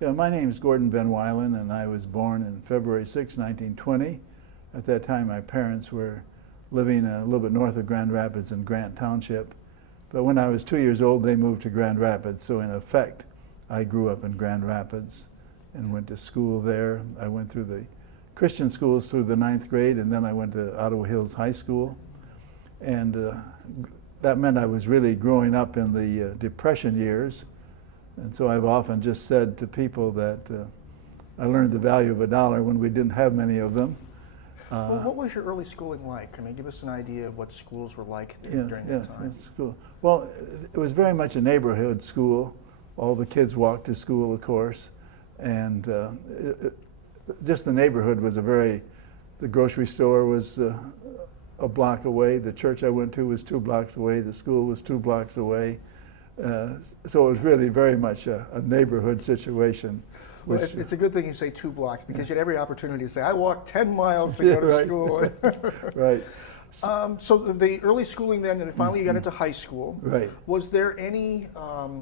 Yeah, my name is Gordon VanWylen, and I was born in February 6, 1920. At that time, my parents were living a little bit north of Grand Rapids in Grant Township. But when I was 2 years old, they moved to Grand Rapids. So in effect, I grew up in Grand Rapids and went to school there. I went through the Christian schools through the 9th grade, and then I went to Ottawa Hills High School. And that meant I was really growing up in the Depression years. And so I've often just said to people that I learned the value of $1 when we didn't have many of them. Well, what was your early schooling like? I mean, give us an idea of what schools were like during that time. School. Well, it was very much a neighborhood school. All the kids walked to school, of course. And just the neighborhood was the grocery store was a block away. The church I went to was 2 blocks away. The school was 2 blocks away. So it was really very much a neighborhood situation. Well, it's a good thing you say 2 blocks, because you had every opportunity to say, I walked 10 miles to go to school. Right. So the early schooling then, and finally you got into high school. Right. Was there any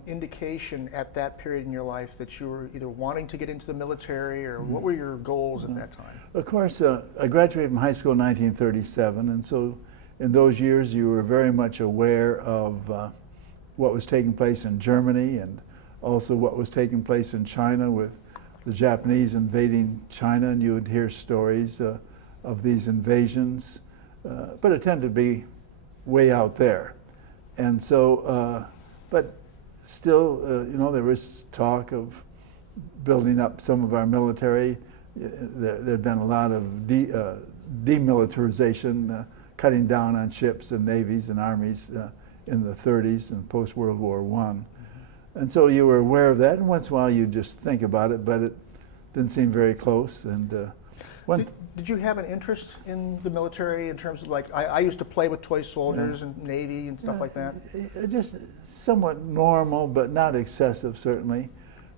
indication at that period in your life that you were either wanting to get into the military, or what were your goals at that time? Of course, I graduated from high school in 1937, and so in those years you were very much aware of what was taking place in Germany, and also what was taking place in China with the Japanese invading China, and you would hear stories of these invasions, but it tended to be way out there. And so, but still, there was talk of building up some of our military. There'd been a lot of demilitarization, cutting down on ships and navies and armies in the 30s and post-World War I. And so you were aware of that, and once in a while you just think about it, but it didn't seem very close. And did you have an interest in the military in terms of, like, I used to play with toy soldiers and Navy and stuff like that? Just somewhat normal, but not excessive, certainly.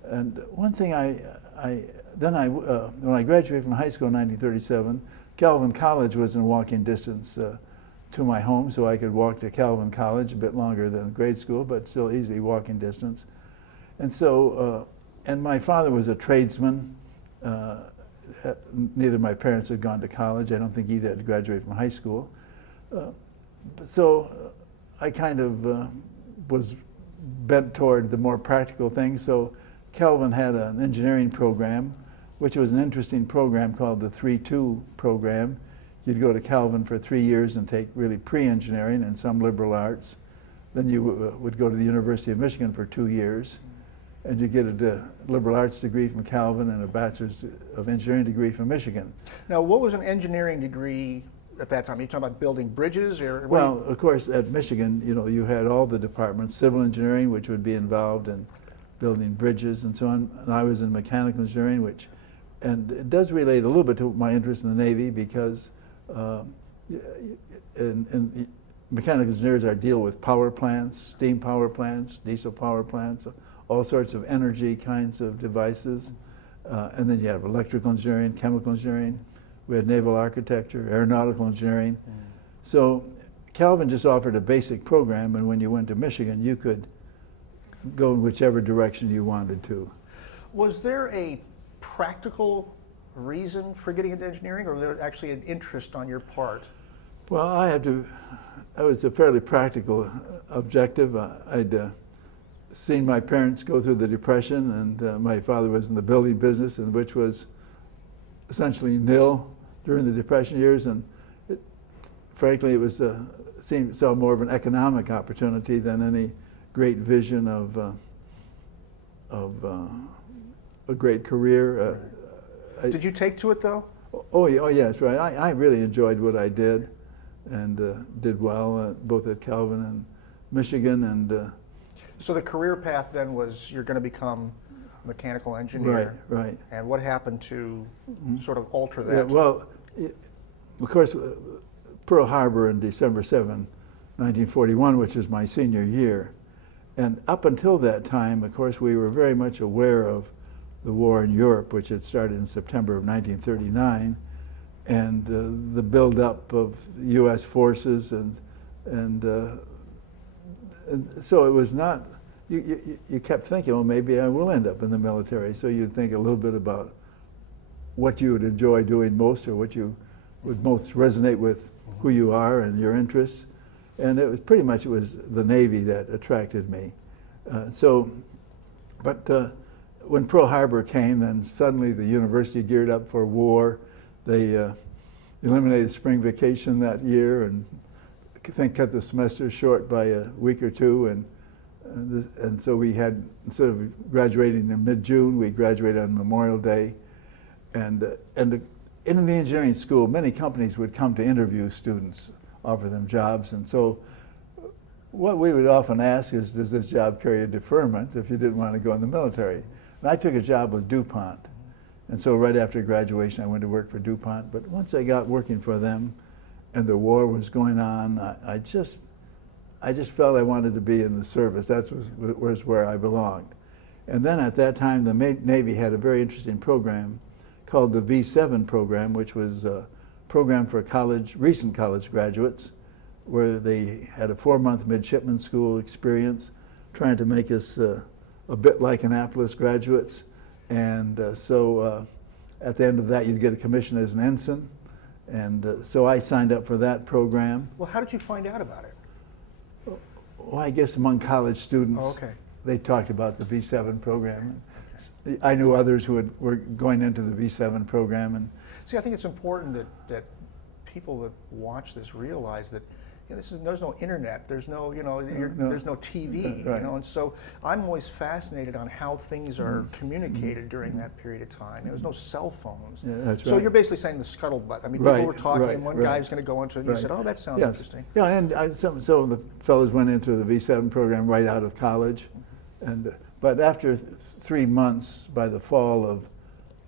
And one thing when I graduated from high school in 1937, Calvin College was in walking distance to my home, so I could walk to Calvin College, a bit longer than grade school, but still easily walking distance. And so, and my father was a tradesman. Neither of my parents had gone to college. I don't think either had graduated from high school. So I kind of was bent toward the more practical things. So Calvin had an engineering program, which was an interesting program called the 3-2 program. You'd go to Calvin for 3 years and take really pre-engineering and some liberal arts. Then you would go to the University of Michigan for 2 years, and you get a liberal arts degree from Calvin and a bachelor's of engineering degree from Michigan. Now, what was an engineering degree at that time? Are you talking about building bridges, or what? Well, of course, at Michigan, you had all the departments: civil engineering, which would be involved in building bridges and so on. And I was in mechanical engineering, and it does relate a little bit to my interest in the Navy, because in mechanical engineers deal with power plants, steam power plants, diesel power plants, all sorts of energy kinds of devices. And then you have electrical engineering, chemical engineering. We had naval architecture, aeronautical engineering. So Calvin just offered a basic program, and when you went to Michigan, you could go in whichever direction you wanted to. Was there a practical reason for getting into engineering, or was there actually an interest on your part? Well, I was a fairly practical objective. I'd seen my parents go through the Depression, and my father was in the building business, which was essentially nil during the Depression years, and frankly, it was saw more of an economic opportunity than any great vision of a great career. Did you take to it, though? Oh yes, right. I really enjoyed what I did, and did well both at Calvin and Michigan. And so the career path then was, you're going to become a mechanical engineer. Right. And what happened to sort of alter that? Yeah, well, of course, Pearl Harbor in December 7, 1941, which is my senior year. And up until that time, of course, we were very much aware of the war in Europe, which had started in September of 1939, and the buildup of U.S. forces, and so it was not you kept thinking, well, maybe I will end up in the military. So you'd think a little bit about what you would enjoy doing most, or what you would most resonate with who you are and your interests. And it was pretty much, it was the Navy that attracted me. But when Pearl Harbor came, then suddenly the university geared up for war. They eliminated spring vacation that year, and I think cut the semester short by a week or two. And so we had, instead of graduating in mid-June, we graduated on Memorial Day. And in the engineering school, many companies would come to interview students, offer them jobs. And so what we would often ask is, does this job carry a deferment if you didn't want to go in the military? And I took a job with Dupont. And so right after graduation, I went to work for Dupont. But once I got working for them and the war was going on, I just felt I wanted to be in the service. That was where I belonged. And then at that time, the Navy had a very interesting program called the V7 program, which was a program for recent college graduates, where they had a 4-month midshipman school experience, trying to make us a bit like Annapolis graduates. And so at the end of that, you'd get a commission as an ensign. And so I signed up for that program. Well, how did you find out about it? Well, I guess among college students, they talked about the V7 program. Okay. I knew others who were going into the V7 program. And see, I think it's important that people that watch this realize that there's no internet, there's no there's no TV, right. And so I'm always fascinated on how things are communicated during that period of time. There was no cell phones, so right. You're basically saying the scuttlebutt. I mean, people were talking, and one guy was going to go into it, and you said, "Oh, that sounds interesting." Yeah, and some of the fellows went into the V7 program right out of college, but after 3 months, by the fall of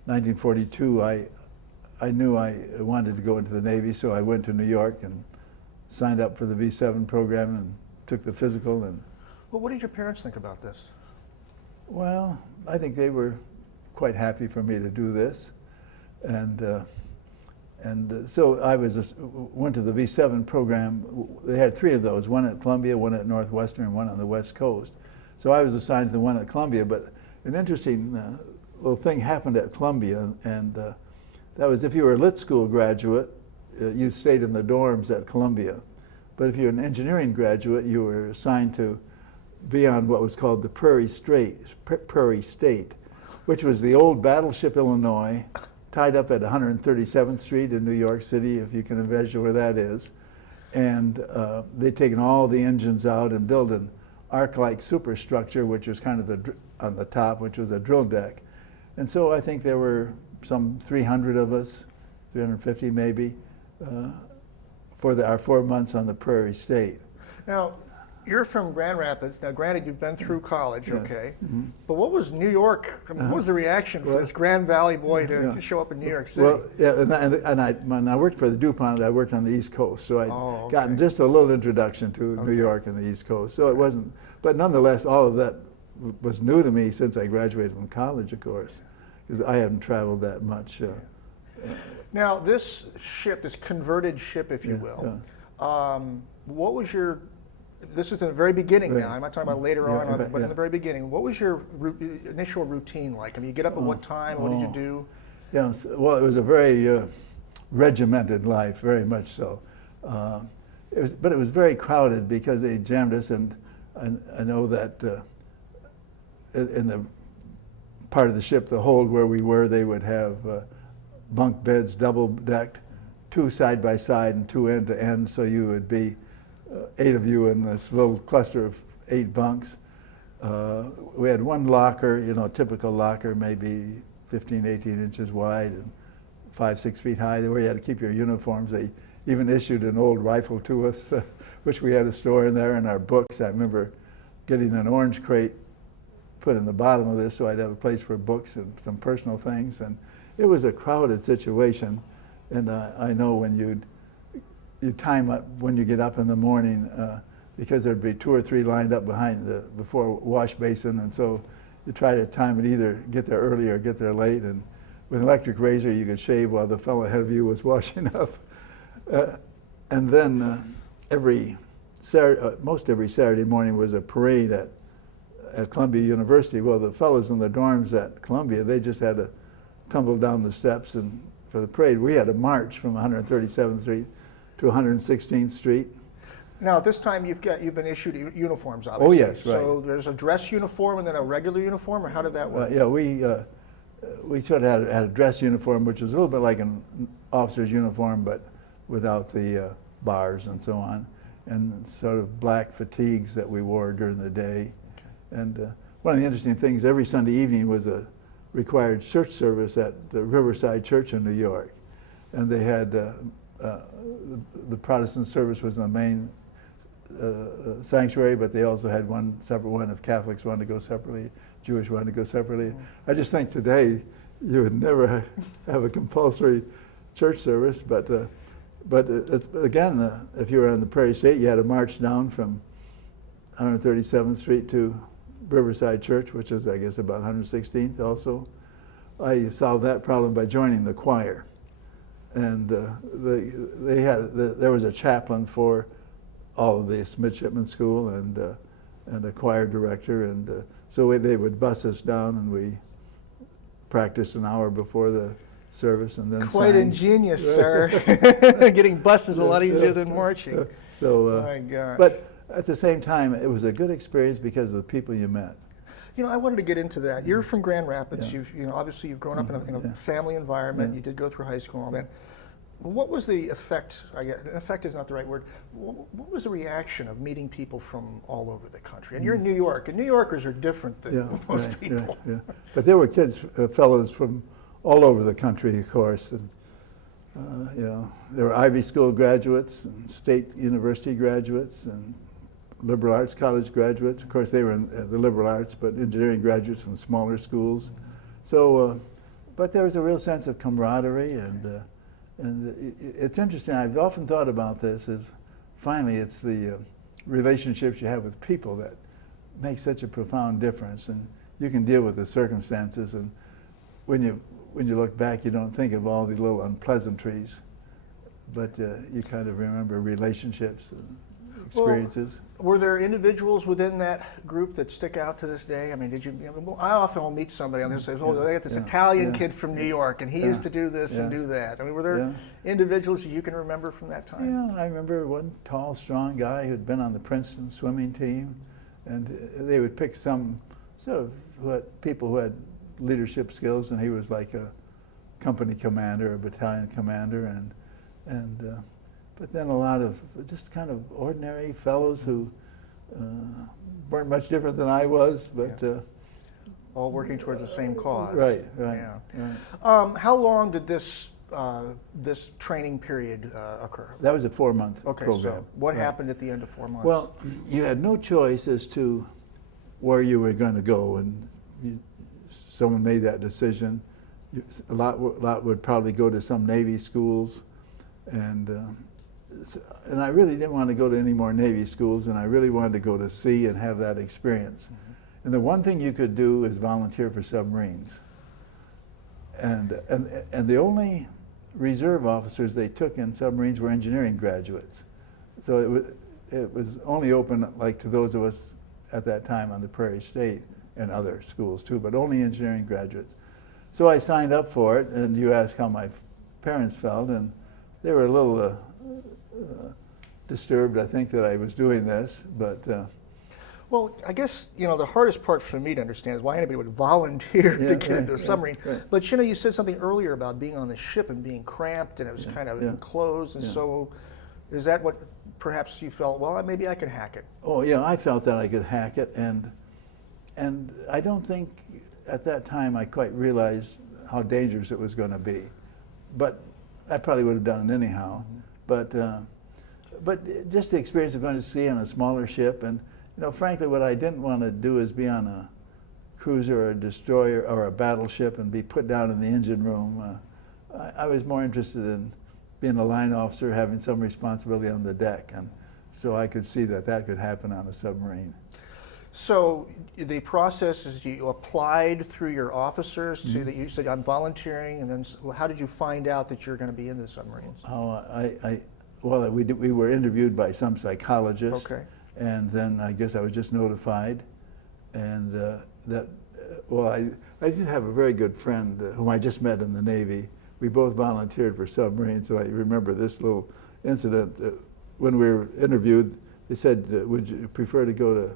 1942, I knew I wanted to go into the Navy, so I went to New York and signed up for the V7 program and took the physical. Well, what did your parents think about this? Well, I think they were quite happy for me to do this, and so I went to the V7 program. They had 3 of those: one at Columbia, one at Northwestern, and one on the West Coast. So I was assigned to the one at Columbia. But an interesting little thing happened at Columbia, and that was, if you were a lit school graduate, you stayed in the dorms at Columbia. But if you're an engineering graduate, you were assigned to be on what was called the Prairie State, which was the old battleship Illinois, tied up at 137th Street in New York City, if you can imagine where that is. And they'd taken all the engines out and built an arc-like superstructure, which was kind of on the top, which was a drill deck. And so I think there were some 300 of us, 350 maybe, for our 4 months on the Prairie State. Now, you're from Grand Rapids. Now, granted, you've been through college, yes. Okay? But what was New York? I mean, what was the reaction for this Grand Valley boy to show up in New York City? Well, yeah, when I worked for the Dupont, I worked on the East Coast, so I'd gotten just a little introduction to New York and the East Coast. So it wasn't, but nonetheless, all of that was new to me since I graduated from college, of course, because I hadn't traveled that much. Now, this ship, this converted ship, if you will, what was your, this is in the very beginning now, I'm not talking about later on, but in the very beginning, what was your initial routine like? I mean, you get up at what time? What did you do? Yeah, well, it was a very regimented life, very much so. But it was very crowded because they jammed us, and I know that in the part of the ship, the hold where we were, they would have bunk beds, double-decked, 2 side by side and 2 end to end, so you would be 8 of you in this little cluster of 8 bunks. We had 1 locker, a typical locker, maybe 15, 18 inches wide and 5, 6 feet high, where you had to keep your uniforms. They even issued an old rifle to us, which we had to store in there, and our books. I remember getting an orange crate put in the bottom of this so I'd have a place for books and some personal things. And it was a crowded situation, and I know when you time up when you get up in the morning, because there'd be 2 or 3 lined up before wash basin, and so you try to time it, either get there early or get there late. And with an electric razor, you could shave while the fellow ahead of you was washing up. And then most every Saturday morning was a parade at Columbia University. Well, the fellows in the dorms at Columbia, they just had to tumble down the steps, and for the parade, we had to march from 137th Street to 116th Street. Now, at this time, you've been issued uniforms, obviously. Oh, yes, right. So there's a dress uniform and then a regular uniform, or how did that work? Yeah, we sort of had a dress uniform, which was a little bit like an officer's uniform, but without the bars and so on, and sort of black fatigues that we wore during the day. Okay. And one of the interesting things, every Sunday evening was a required church service at the Riverside Church in New York. And they had, the Protestant service was in the main sanctuary, but they also had one separate one if Catholics wanted to go separately, Jewish wanted to go separately. Mm-hmm. I just think today you would never have a compulsory church service, but it's, again, if you were in the Prairie State, you had to march down from 137th Street to Riverside Church, which is, I guess, about 116th also. I solved that problem by joining the choir. And there was a chaplain for all of this midshipman school and a choir director. And so they would bus us down, and we practiced an hour before the service and then Quite sang. ingenious, sir. Getting buses is a lot easier than marching. So, my God. But at the same time, it was a good experience because of the people you met. You know, I wanted to get into that. You're from Grand Rapids. Yeah. Obviously you've grown up in a Yeah. family environment. Yeah. You did go through high school and all that. What was the effect? Effect is not the right word. What was the reaction of meeting people from all over the country? And you're in New York, and New Yorkers are different than most people. Yeah. But there were kids, fellows from all over the country, of course. And, there were Ivy School graduates and State University graduates and liberal arts college graduates. Of course, they were in the liberal arts, but engineering graduates from smaller schools. So, but there was a real sense of camaraderie, and it's interesting. I've often thought about this. Is finally, it's the relationships you have with people that make such a profound difference, and you can deal with the circumstances. And when you look back, you don't think of all the little unpleasantries, but you kind of remember relationships and experiences. Well, were there individuals within that group that stick out to this day? I mean, I often will meet somebody and they say, oh, they got this Italian kid from New York and he used to do this and do that. I mean, were there individuals you can remember from that time? Yeah, I remember one tall, strong guy who had been on the Princeton swimming team, and they would pick some sort of people who had leadership skills, and he was like a company commander, a battalion commander, but then a lot of just kind of ordinary fellows who weren't much different than I was, but all working towards the same cause. Right. Yeah. Right. How long did this training period occur? That was a 4-month program. So what happened at the end of 4 months? Well, you had no choice as to where you were going to go, and someone made that decision. A lot would probably go to some Navy schools, and I really didn't want to go to any more Navy schools, and I really wanted to go to sea and have that experience. Mm-hmm. And the one thing you could do is volunteer for submarines. And the only reserve officers they took in submarines were engineering graduates. So it was only open like to those of us at that time on the Prairie State and other schools too, but only engineering graduates. So I signed up for it, and you asked how my parents felt, and they were a little disturbed, I think, that I was doing this, but... Well, I guess, the hardest part for me to understand is why anybody would volunteer to get into a submarine. Right. But, you said something earlier about being on the ship and being cramped, and it was kind of enclosed, and so is that what perhaps you felt, well, maybe I could hack it? Oh, yeah, I felt that I could hack it, and I don't think at that time I quite realized how dangerous it was going to be. But I probably would have done it anyhow. Mm-hmm. But just the experience of going to sea on a smaller ship, and frankly, what I didn't want to do is be on a cruiser or a destroyer or a battleship and be put down in the engine room. I was more interested in being a line officer, having some responsibility on the deck, and so I could see that could happen on a submarine. So the process is you applied through your officers to that you said, I'm volunteering, and then how did you find out that you're going to be in the submarines? We were interviewed by some psychologist. Okay. And then I guess I was just notified, and well, I did have a very good friend whom I just met in the Navy. We both volunteered for submarines, so I remember this little incident. When we were interviewed, they said, would you prefer to go to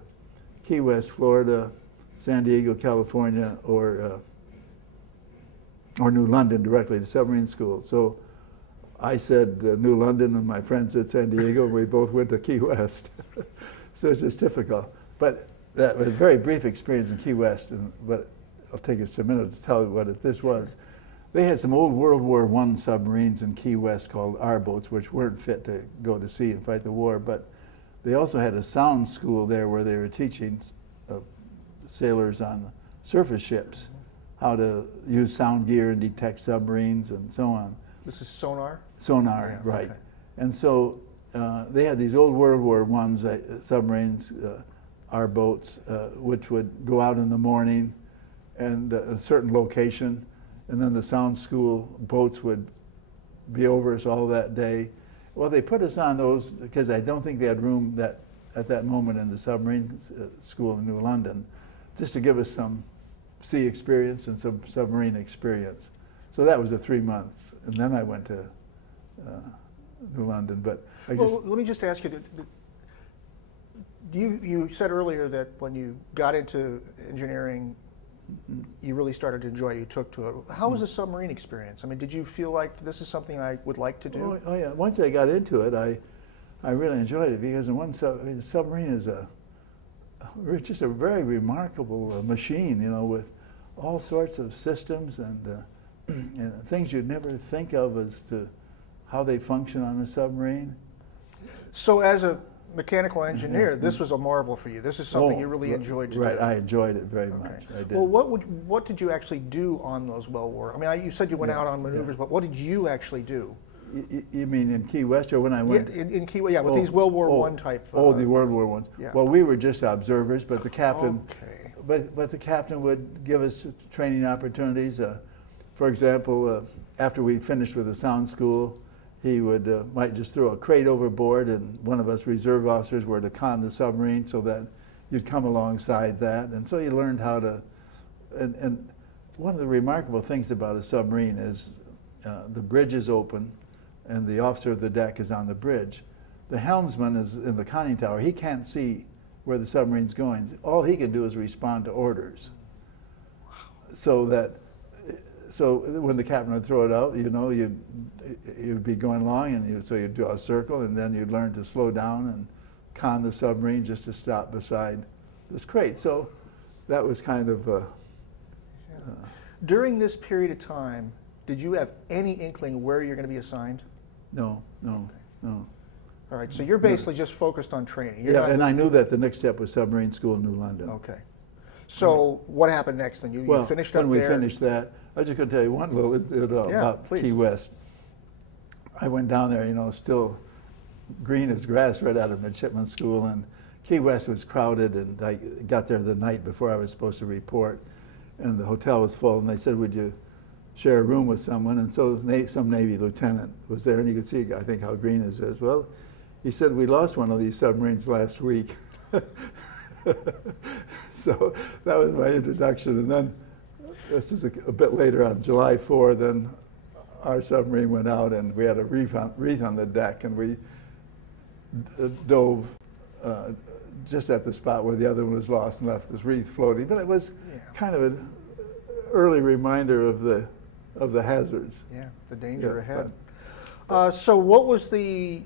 Key West, Florida, San Diego, California, or New London directly to submarine school? So I said New London, and my friend said San Diego, and we both went to Key West. So it's just typical. But that was a very brief experience in Key West, but I'll take just a minute to tell you what this was. They had some old World War I submarines in Key West called R boats, which weren't fit to go to sea and fight the war, but they also had a sound school there where they were teaching sailors on surface ships how to use sound gear and detect submarines and so on. This is sonar? Sonar, yeah, right. Okay. And so they had these old World War I submarines, R boats, which would go out in the morning and a certain location, and then the sound school boats would be over us all that day. Well, they put us on those because I don't think they had room at that moment in the submarine school in New London, just to give us some sea experience and some submarine experience. So that was a 3-month, and then I went to New London. But let me just ask you, you said earlier that when you got into engineering, you really started to enjoy it, you took to it. How was the submarine experience? I mean, did you feel like this is something I would like to do? Oh yeah, once I got into it, I really enjoyed it, because a submarine is just a very remarkable machine, you know, with all sorts of systems and things you'd never think of as to how they function on a submarine. So as a mechanical engineer, this was a marvel for you. This is something you really enjoyed to do. Right, I enjoyed it very much. I did. Well, what did you actually do on those World War? I mean, you said you went out on maneuvers, but what did you actually do? You mean in Key West, or when I went? Yeah, in Key West, yeah, with these World War I type. The World War ones. Yeah. Well, we were just observers, but the captain. Okay. But the captain would give us training opportunities. For example, after we finished with the sound school, he would might just throw a crate overboard, and one of us reserve officers were to con the submarine so that you'd come alongside that. And so you learned how to, and one of the remarkable things about a submarine is the bridge is open and the officer of the deck is on the bridge. The helmsman is in the conning tower. He can't see where the submarine's going. All he can do is respond to orders. So when the captain would throw it out, you know, you'd be going along, and so you'd do a circle, and then you'd learn to slow down and con the submarine just to stop beside this crate. So that was kind of. During this period of time, did you have any inkling where you're going to be assigned? No. All right, so you're basically just focused on training. And I knew that the next step was submarine school in New London. Okay. So what happened next then? You finished up there? When we finished that, I was just going to tell you one little incident about please. Key West. I went down there, you know, still green as grass right out of midshipman school, and Key West was crowded, and I got there the night before I was supposed to report, and the hotel was full, and they said, would you share a room with someone? And so some Navy lieutenant was there, and you could see, I think, how green this is. Well, he said, we lost one of these submarines last week. So that was my introduction. And then, this is a bit later on, July 4, then our submarine went out, and we had a wreath on the deck, and we dove just at the spot where the other one was lost and left this wreath floating. But it was kind of an early reminder of the hazards. Yeah, the danger ahead. So what was the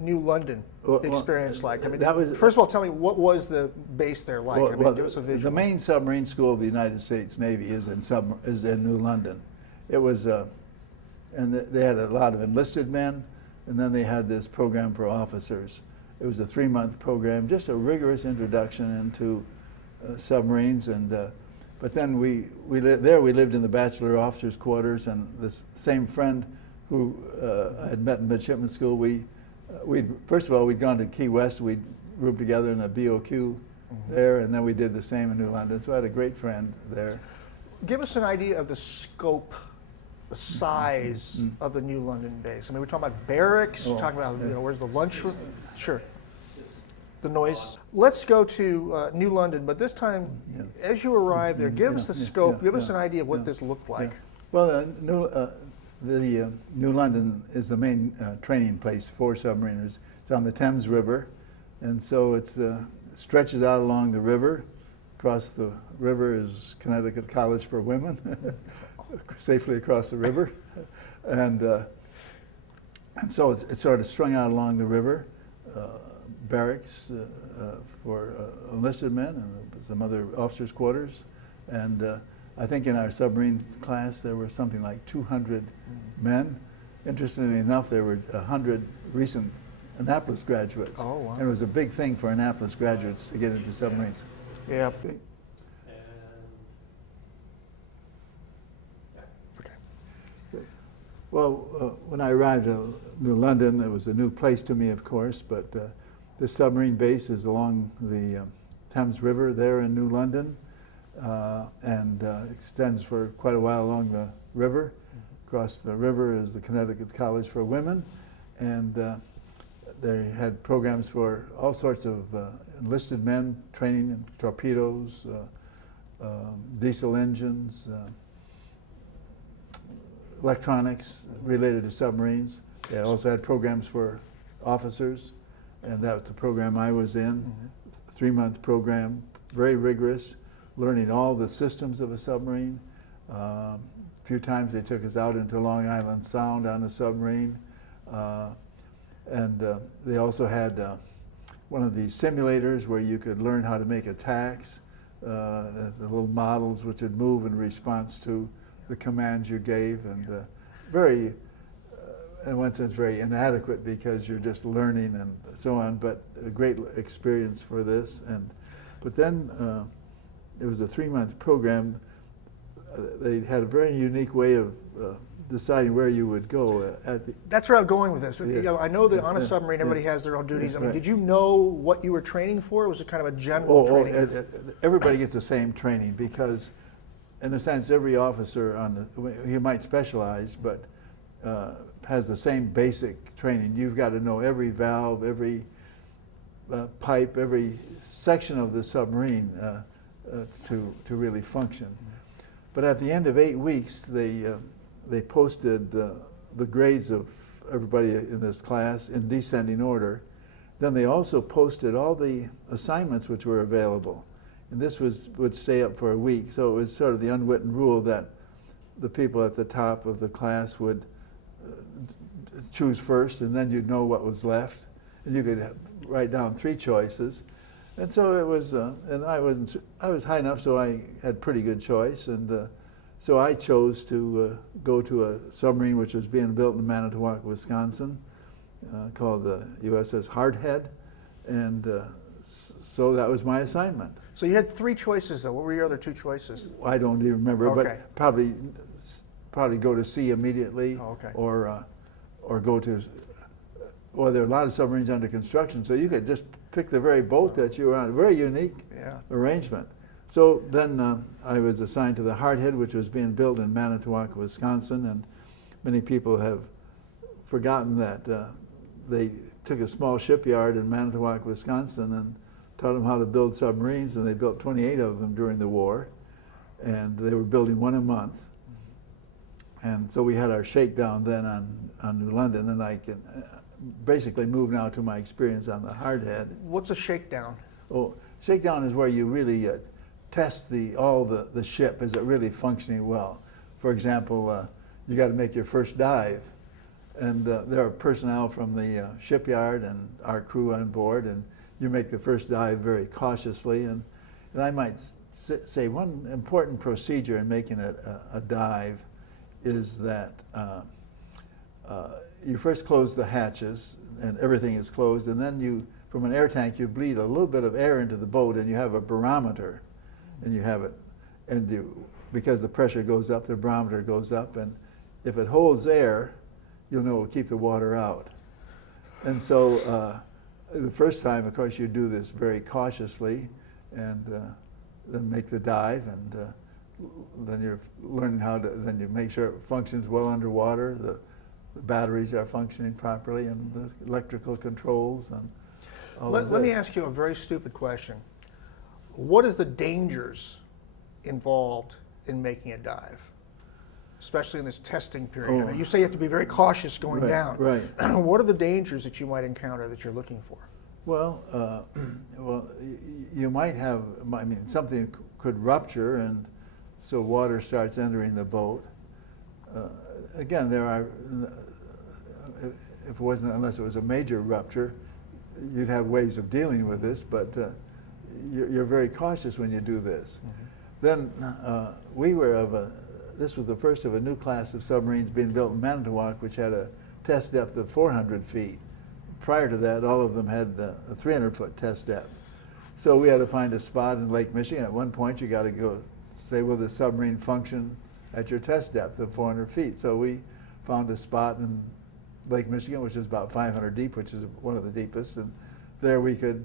New London experience like? I mean, first of all, tell me, what was the base there like? Give us a visual. The main submarine school of the United States Navy is in New London. It was, and they had a lot of enlisted men, and then they had this program for officers. It was a 3-month program, just a rigorous introduction into submarines. And but then we lived in the bachelor officers' quarters, and this same friend who I had met in midshipman school, first of all, we'd gone to Key West, we'd roomed together in a BOQ there, and then we did the same in New London. So I had a great friend there. Give us an idea of the scope, the size of the New London base. I mean, we're talking about barracks, we're talking about, where's the lunchroom? Sure. The noise. Let's go to New London, but this time, as you arrived there, give us the scope, give us an idea of what this looked like. Well, New London is the main training place for submariners. It's on the Thames River, and so it stretches out along the river. Across the river is Connecticut College for Women, safely across the river, and so it's sort of strung out along the river. Barracks for enlisted men and some other officers' quarters, and I think in our submarine class there were something like 200 men. Interestingly enough, there were 100 recent Annapolis graduates. Oh, wow. And it was a big thing for Annapolis graduates to get into submarines. Yeah. Well, when I arrived at New London, it was a new place to me, of course, but this submarine base is along the Thames River there in New London, and extends for quite a while along the river. Across the river is the Connecticut College for Women, and they had programs for all sorts of enlisted men, training in torpedoes, diesel engines, electronics related to submarines. They also had programs for officers, and that was the program I was in. 3-month program, very rigorous, learning all the systems of a submarine. A few times they took us out into Long Island Sound on a submarine. And they also had one of these simulators where you could learn how to make attacks, the little models which would move in response to the commands you gave, and very, in one sense, very inadequate because you're just learning and so on, but a great experience for this. But then it was a 3-month program. They had a very unique way of deciding where you would go. That's where I'm going with this. You know, I know that on a submarine, everybody has their own duties. I mean, did you know what you were training for? Or was it kind of a general training? Everybody gets the same training because, in a sense, every officer he might specialize, but has the same basic training. You've got to know every valve, every pipe, every section of the submarine to really function. But at the end of 8 weeks, they posted the grades of everybody in this class in descending order. Then they also posted all the assignments which were available. And this would stay up for a week. So it was sort of the unwritten rule that the people at the top of the class would choose first, and then you'd know what was left. And you could write down 3 choices. And so it was, and I was high enough, so I had pretty good choice. And so I chose to go to a submarine which was being built in Manitowoc, Wisconsin, called the USS Hardhead. And so that was my assignment. So you had 3 choices, though. What were your other 2 choices? I don't even remember, but probably go to sea immediately, or go to. Well, there are a lot of submarines under construction, so you could just pick the very boat that you were on. A very unique arrangement. So then I was assigned to the Hardhead, which was being built in Manitowoc, Wisconsin, and many people have forgotten that they took a small shipyard in Manitowoc, Wisconsin, and taught them how to build submarines, and they built 28 of them during the war, and they were building 1 a month. And so we had our shakedown then on New London, and I can basically move now to my experience on the Hardhead. What's a shakedown? Oh, shakedown is where you really test all the ship. Is it really functioning well? For example, you got to make your first dive, and there are personnel from the shipyard and our crew on board, and you make the first dive very cautiously. And I might say one important procedure in making a dive is that you first close the hatches and everything is closed, and then from an air tank, you bleed a little bit of air into the boat, and you have a barometer, and you have it, and because the pressure goes up, the barometer goes up, and if it holds air, you'll know it'll keep the water out. And so the first time, of course, you do this very cautiously, and then make the dive, and then you're learning then you make sure it functions well underwater, the batteries are functioning properly, and the electrical controls. And all Let of me this. ask you a very stupid question. What is the dangers involved in making a dive, especially in this testing period? I mean, you say you have to be very cautious going down. Right. What are the dangers that you might encounter that you're looking for? Well, you might have, I mean, something could rupture, and so water starts entering the boat. Again, there are, if it wasn't, unless it was a major rupture, you'd have ways of dealing with this, but you're very cautious when you do this. Then we were this was the first of a new class of submarines being built in Manitowoc, which had a test depth of 400 feet. Prior to that, all of them had a 300-foot test depth. So we had to find a spot in Lake Michigan. At one point, you got to go say, will the submarine function at your test depth of 400 feet? So we found a spot in Lake Michigan, which is about 500 deep, which is one of the deepest, and there we could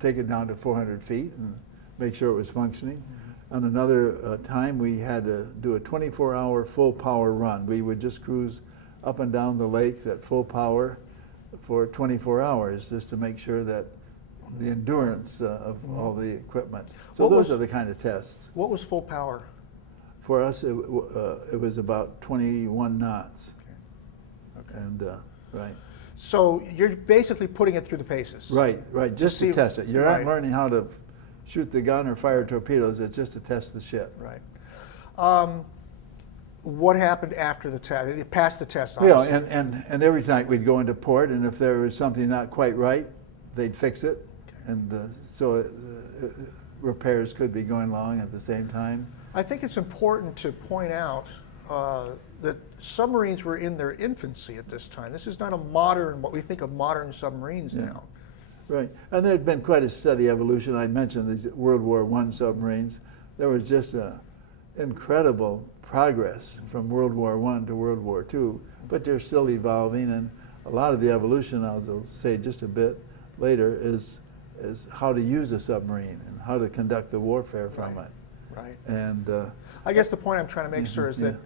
take it down to 400 feet and make sure it was functioning. On another time, we had to do a 24-hour full power run. We would just cruise up and down the lakes at full power for 24 hours just to make sure that the endurance of all the equipment. So those are the kind of tests. What was full power? For us, it was about 21 knots. Okay. And right. So you're basically putting it through the paces. Right, just to test it. You're right. not learning how to shoot the gun or fire torpedoes. It's just to test the ship. Right. What happened after the test? It passed the test, Yeah, obviously. and every night we'd go into port, and if there was something not quite right, they'd fix it. Okay. And so repairs could be going along at the same time. I think it's important to point out that submarines were in their infancy at this time. This is not a modern, what we think of modern submarines now. Right, and there had been quite a steady evolution. I mentioned these World War I submarines. There was just incredible progress from World War I to World War II, but they're still evolving, and a lot of the evolution, I'll say just a bit later, is how to use a submarine and how to conduct the warfare from it. Right. And I guess the point I'm trying to make, sir, is that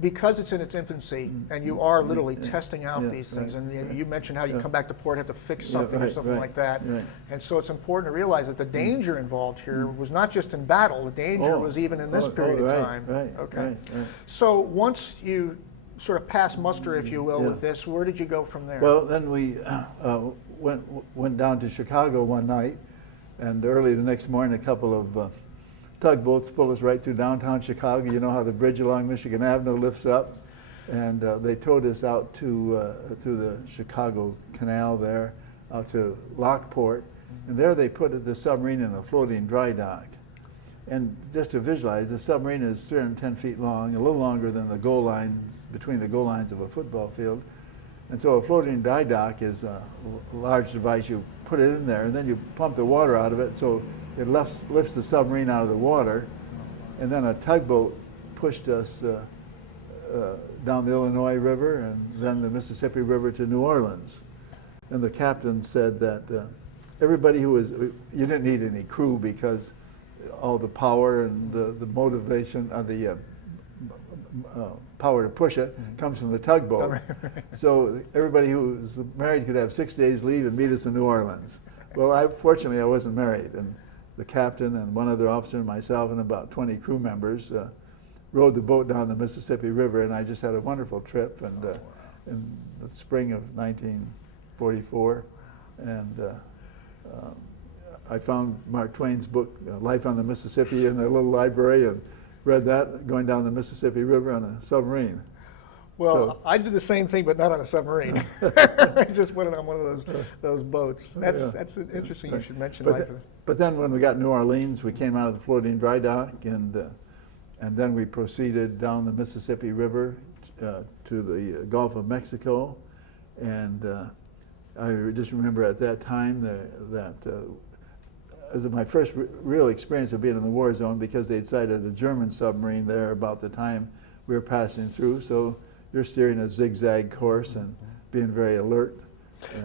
because it's in its infancy and you are literally testing out these things, and you mentioned how you come back to port and have to fix something or something like that, and so it's important to realize that the danger involved here was not just in battle, the danger was even in this period of time. Okay. So once you sort of pass muster, if you will, with this, where did you go from there? Well, then we went down to Chicago one night, and early the next morning a couple of tugboats pulled us right through downtown Chicago. You know how the bridge along Michigan Avenue lifts up, and they towed us out to the Chicago Canal there, out to Lockport, and there they put the submarine in a floating dry dock. And just to visualize, the submarine is 310 feet long, a little longer than the goal lines, between the goal lines of a football field. And so a floating dry dock is a large device. You put it in there, and then you pump the water out of it, so it lifts the submarine out of the water. And then a tugboat pushed us down the Illinois River and then the Mississippi River to New Orleans. And the captain said that everybody who was, you didn't need any crew because all the power and the motivation of the power to push it comes from the tugboat. So everybody who was married could have 6 days leave and meet us in New Orleans. Well, fortunately I wasn't married, and the captain and one other officer and myself and about 20 crew members rowed the boat down the Mississippi River, and I just had a wonderful trip. And in the spring of 1944, and I found Mark Twain's book, Life on the Mississippi, in their little library, and read that going down the Mississippi River on a submarine. Well, So, I did the same thing, but not on a submarine. I just went on one of those boats. That's interesting. You should mention life. But then when we got New Orleans, we came out of the floating dry dock, and then we proceeded down the Mississippi River to the Gulf of Mexico, and I just remember at that time that as my first real experience of being in the war zone, because they'd sighted a German submarine there about the time we were passing through. So you're steering a zigzag course and being very alert.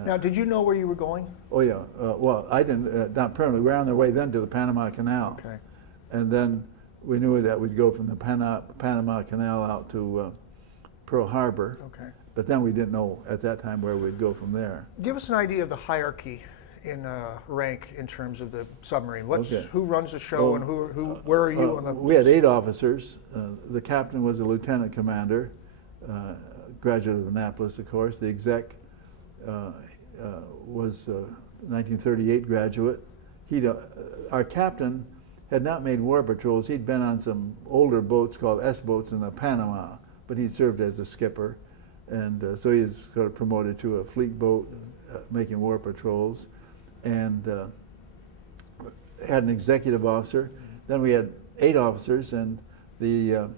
Now, did you know where you were going? Oh yeah. Well, I didn't. Not permanently. We were on the way then to the Panama Canal. Okay. And then we knew that we'd go from the Panama Canal out to Pearl Harbor. Okay. But then we didn't know at that time where we'd go from there. Give us an idea of the hierarchy in rank in terms of the submarine. Who runs the show, and where are you on the? We had 8 officers. The captain was a lieutenant commander, graduate of Annapolis, of course. The exec was a 1938 graduate. Our captain had not made war patrols. He'd been on some older boats called S-boats in the Panama, but he'd served as a skipper. And so he was sort of promoted to a fleet boat making war patrols, and had an executive officer. Then we had 8 officers, and the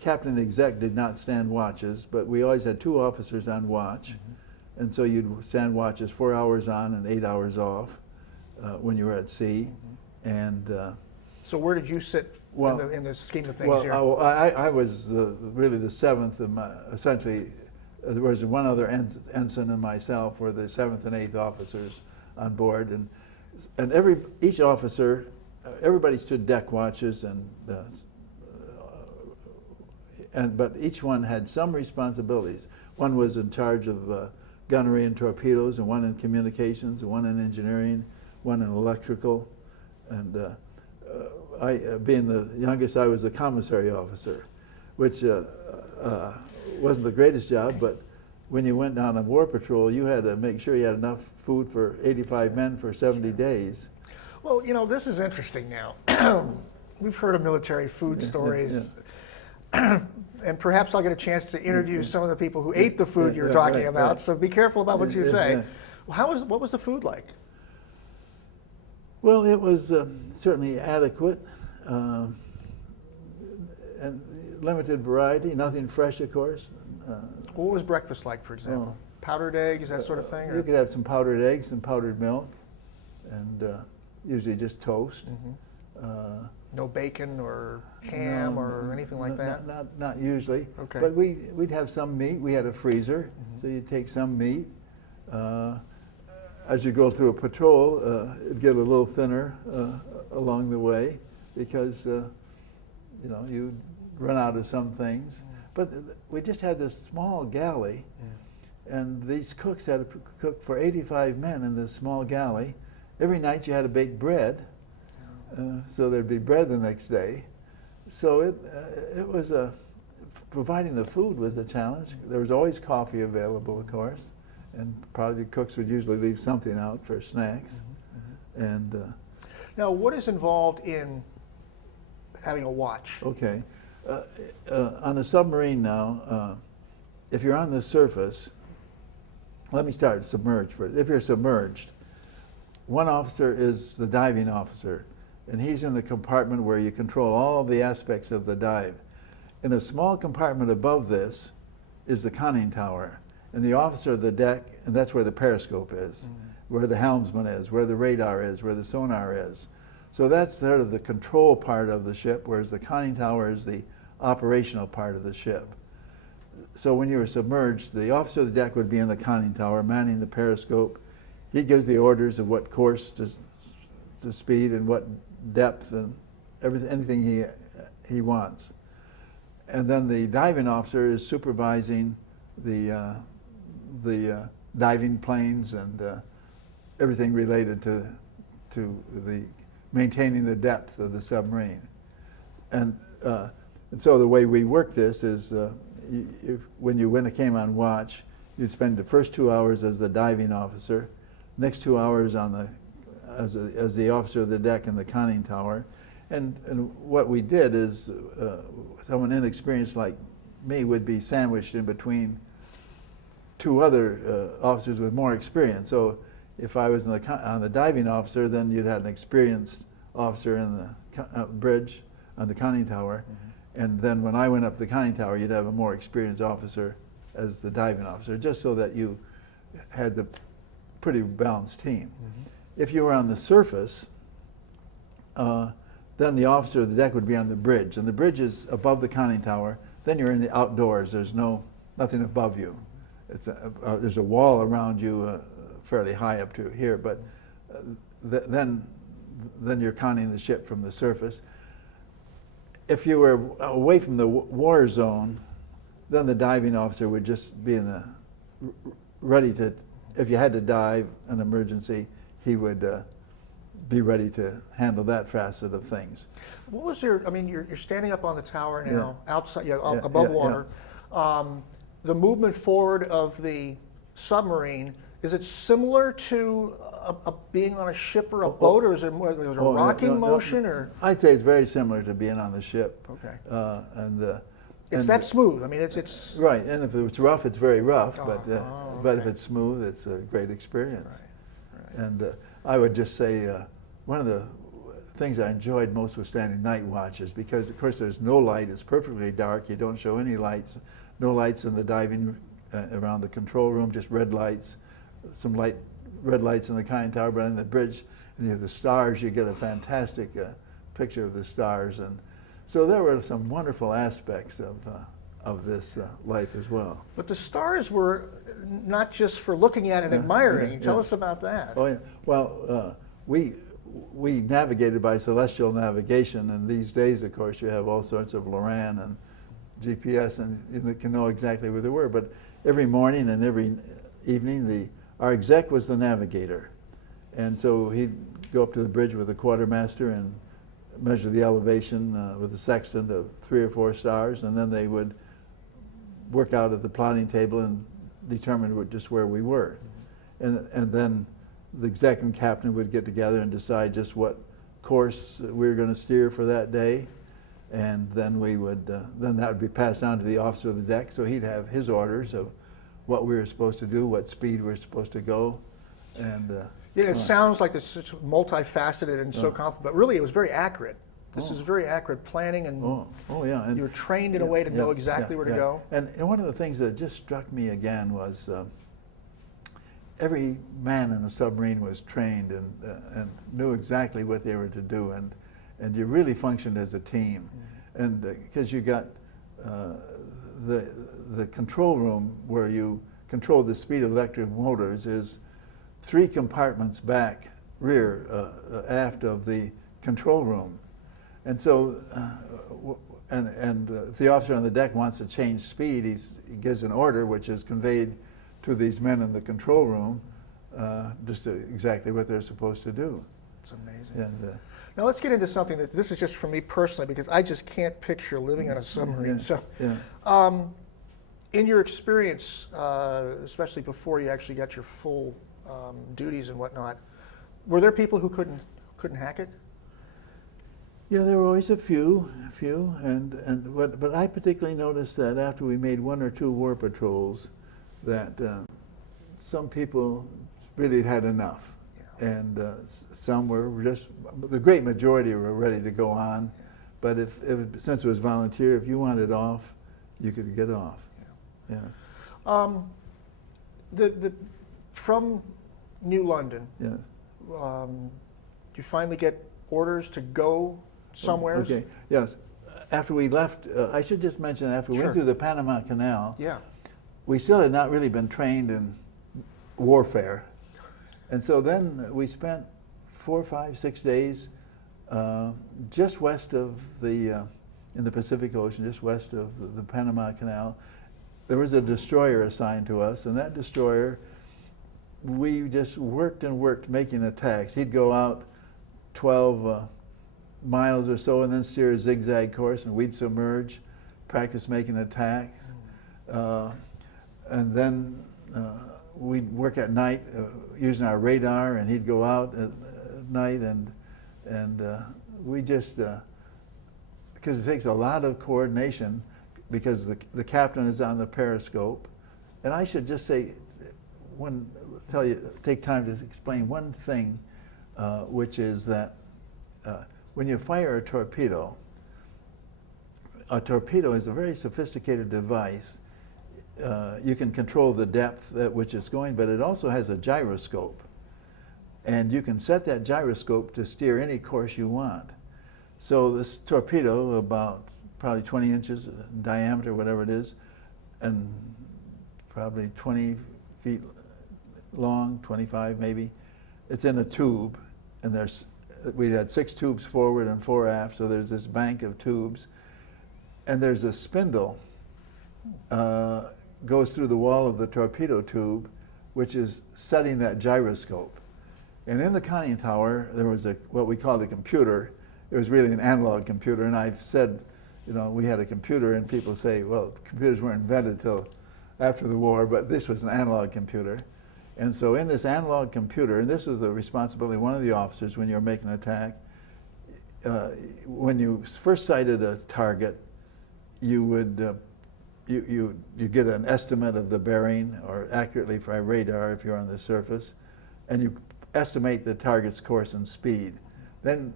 captain and the exec did not stand watches, but we always had 2 officers on watch. And so you'd stand watches 4 hours on and 8 hours off when you were at sea. And so where did you sit in the scheme of things here? Well, I was really the 7th, essentially. There was one other ensign and myself were the 7th and 8th officers on board, and each officer, everybody stood deck watches, but each one had some responsibilities. One was in charge of gunnery and torpedoes, and one in communications, and one in engineering, one in electrical, and I, being the youngest, I was the commissary officer, which wasn't the greatest job, but when you went on a war patrol, you had to make sure you had enough food for 85 men for 70 days. Well, you know, this is interesting now. We've heard of military food stories, and perhaps I'll get a chance to interview some of the people who ate the food you're talking about, so be careful about what you say. Well, what was the food like? Well, it was certainly adequate, and limited variety, nothing fresh, of course. What was breakfast like, for example? Powdered eggs, that sort of thing? You could have some powdered eggs and powdered milk, and usually just toast. No bacon or ham or anything like that? Not usually. Okay. But we'd have some meat. We had a freezer, so you'd take some meat. As you go through a patrol, it'd get a little thinner along the way because you'd run out of some things. But we just had this small galley, and these cooks had to cook for 85 men in this small galley. Every night you had to bake bread, so there'd be bread the next day. So it was providing the food was a challenge. There was always coffee available, of course, and probably the cooks would usually leave something out for snacks. And now, what is involved in having a watch? Okay. On a submarine now, if you're on the surface, let me start submerged first. If you're submerged, one officer is the diving officer, and he's in the compartment where you control all the aspects of the dive. In a small compartment above this is the conning tower, and the officer of the deck, and that's where the periscope is, where the helmsman is, where the radar is, where the sonar is. So that's sort of the control part of the ship, whereas the conning tower is the operational part of the ship. So when you were submerged, the officer of the deck would be in the conning tower, manning the periscope. He gives the orders of what course to speed and what depth and anything he wants. And then the diving officer is supervising the diving planes and everything related to the maintaining the depth of the submarine. And so the way we work this is when you came on watch, you'd spend the first 2 hours as the diving officer, next 2 hours as the officer of the deck in the conning tower. And what we did is someone inexperienced like me would be sandwiched in between 2 other officers with more experience. So if I was on the diving officer, then you'd have an experienced officer in the bridge on the conning tower. And then when I went up the conning tower, you'd have a more experienced officer as the diving officer, just so that you had the pretty balanced team. If you were on the surface, then the officer of the deck would be on the bridge, and the bridge is above the conning tower. Then you're in the outdoors. There's nothing above you. There's a wall around you, fairly high up to here, but then you're conning the ship from the surface. If you were away from the war zone, then the diving officer would just be ready to, if you had to dive an emergency, he would be ready to handle that facet of things. What was your, I mean, you're standing up on the tower now, outside, above yeah, water. The movement forward of the submarine, is it similar to being on a ship or a boat, or is it more, there's a rocking motion? Or I'd say it's very similar to being on the ship. Okay. It's that smooth. I mean, it's right. And if it's rough, it's very rough. But if it's smooth, it's a great experience. Right. And I would just say one of the things I enjoyed most was standing night watches, because of course there's no light. It's perfectly dark. You don't show any lights. No lights in the diving around the control room. Just red lights. Some red lights in the conning tower, but on the bridge, and you have the stars. You get a fantastic picture of the stars, and so there were some wonderful aspects of this life as well. But the stars were not just for looking at and admiring. Tell us about that. Oh yeah. Well, we navigated by celestial navigation, and these days, of course, you have all sorts of LORAN and GPS, and you can know exactly where they were. But every morning and every evening, our exec was the navigator, and so he'd go up to the bridge with the quartermaster and measure the elevation with a sextant of 3 or 4 stars, and then they would work out at the plotting table and determine just where we were. And then the exec and captain would get together and decide just what course we were going to steer for that day, and then we would then that would be passed on to the officer of the deck, so he'd have his orders of what we were supposed to do, what speed we were supposed to go, and it sounds like this is multifaceted and so complicated, but really it was very accurate. This is very accurate planning, and yeah, and you were trained in a way to know exactly where to go. And one of the things that just struck me again was every man in the submarine was trained and knew exactly what they were to do, and you really functioned as a team, and because you got the control room where you control the speed of electric motors is 3 compartments back, rear, aft of the control room. And so, if the officer on the deck wants to change speed, he gives an order which is conveyed to these men in the control room, just exactly what they're supposed to do. It's amazing. And, now let's get into something that, this is just for me personally, because I just can't picture living on a submarine. In your experience, especially before you actually got your full duties and whatnot, were there people who couldn't hack it? Yeah, there were always a few, but I particularly noticed that after we made 1 or 2 war patrols, that some people really had enough, and some were just, the great majority were ready to go on, but since it was volunteer, if you wanted off, you could get off. Yes. From New London, yes. You finally get orders to go somewhere? Okay, yes. After we left, I should just mention, after we went through the Panama Canal, we still had not really been trained in warfare. And so then we spent 4, 5, 6 days just west of in the Pacific Ocean, just west of the Panama Canal. There was a destroyer assigned to us, and that destroyer, we just worked and worked making attacks. He'd go out 12 miles or so and then steer a zigzag course, and we'd submerge, practice making attacks. And then we'd work at night using our radar, and he'd go out at night, and we just, because it takes a lot of coordination, because the captain is on the periscope. And I should just say, take time to explain one thing, which is that when you fire a torpedo is a very sophisticated device. You can control the depth at which it's going, but it also has a gyroscope. And you can set that gyroscope to steer any course you want. So this torpedo, about probably 20 inches in diameter, whatever it is, and probably 20 feet long, 25 maybe. It's in a tube, and we had 6 tubes forward and 4 aft, so there's this bank of tubes, and there's a spindle goes through the wall of the torpedo tube, which is setting that gyroscope. And in the conning tower, there was what we called a computer. It was really an analog computer, and I've said, you know, we had a computer, and people say, well, computers weren't invented till after the war, but this was an analog computer. And so in this analog computer, and this was the responsibility of one of the officers when you were making an attack, when you first sighted a target, you would you get an estimate of the bearing, or accurately by radar if you're on the surface, and you estimate the target's course and speed. Then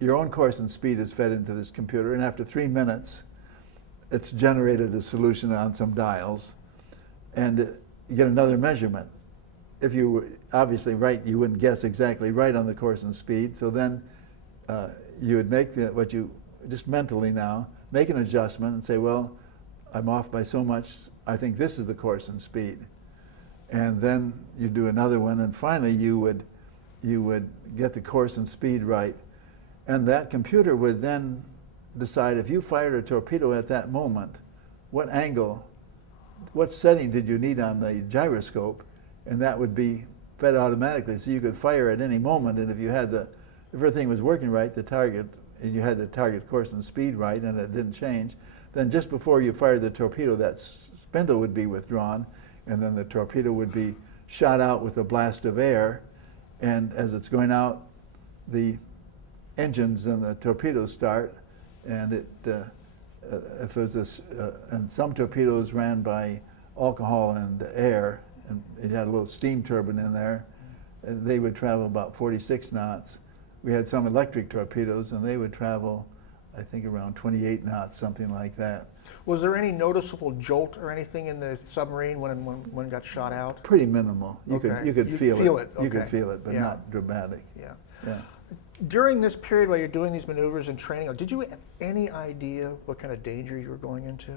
your own course and speed is fed into this computer, and after 3 minutes, it's generated a solution on some dials, and you get another measurement. If you were obviously right, you wouldn't guess exactly right on the course and speed, so then you would make what you, just mentally now, make an adjustment and say, well, I'm off by so much, I think this is the course and speed. And then you do another one, and finally you would get the course and speed right. And that computer would then decide, if you fired a torpedo at that moment, what angle, what setting did you need on the gyroscope, and that would be fed automatically. So you could fire at any moment, and if everything was working right, the target, and you had the target course and speed right, and it didn't change, then just before you fired the torpedo, that spindle would be withdrawn, and then the torpedo would be shot out with a blast of air, and as it's going out, the engines and the torpedoes start, and if it was and some torpedoes ran by alcohol and air, and it had a little steam turbine in there, and they would travel about 46 knots. We had some electric torpedoes, and they would travel, I think, around 28 knots, something like that. Was there any noticeable jolt or anything in the submarine when it got shot out? Pretty minimal. You could feel it. Okay. You could feel it, but not dramatic. Yeah. Yeah. During this period while you're doing these maneuvers and training, did you have any idea what kind of danger you were going into?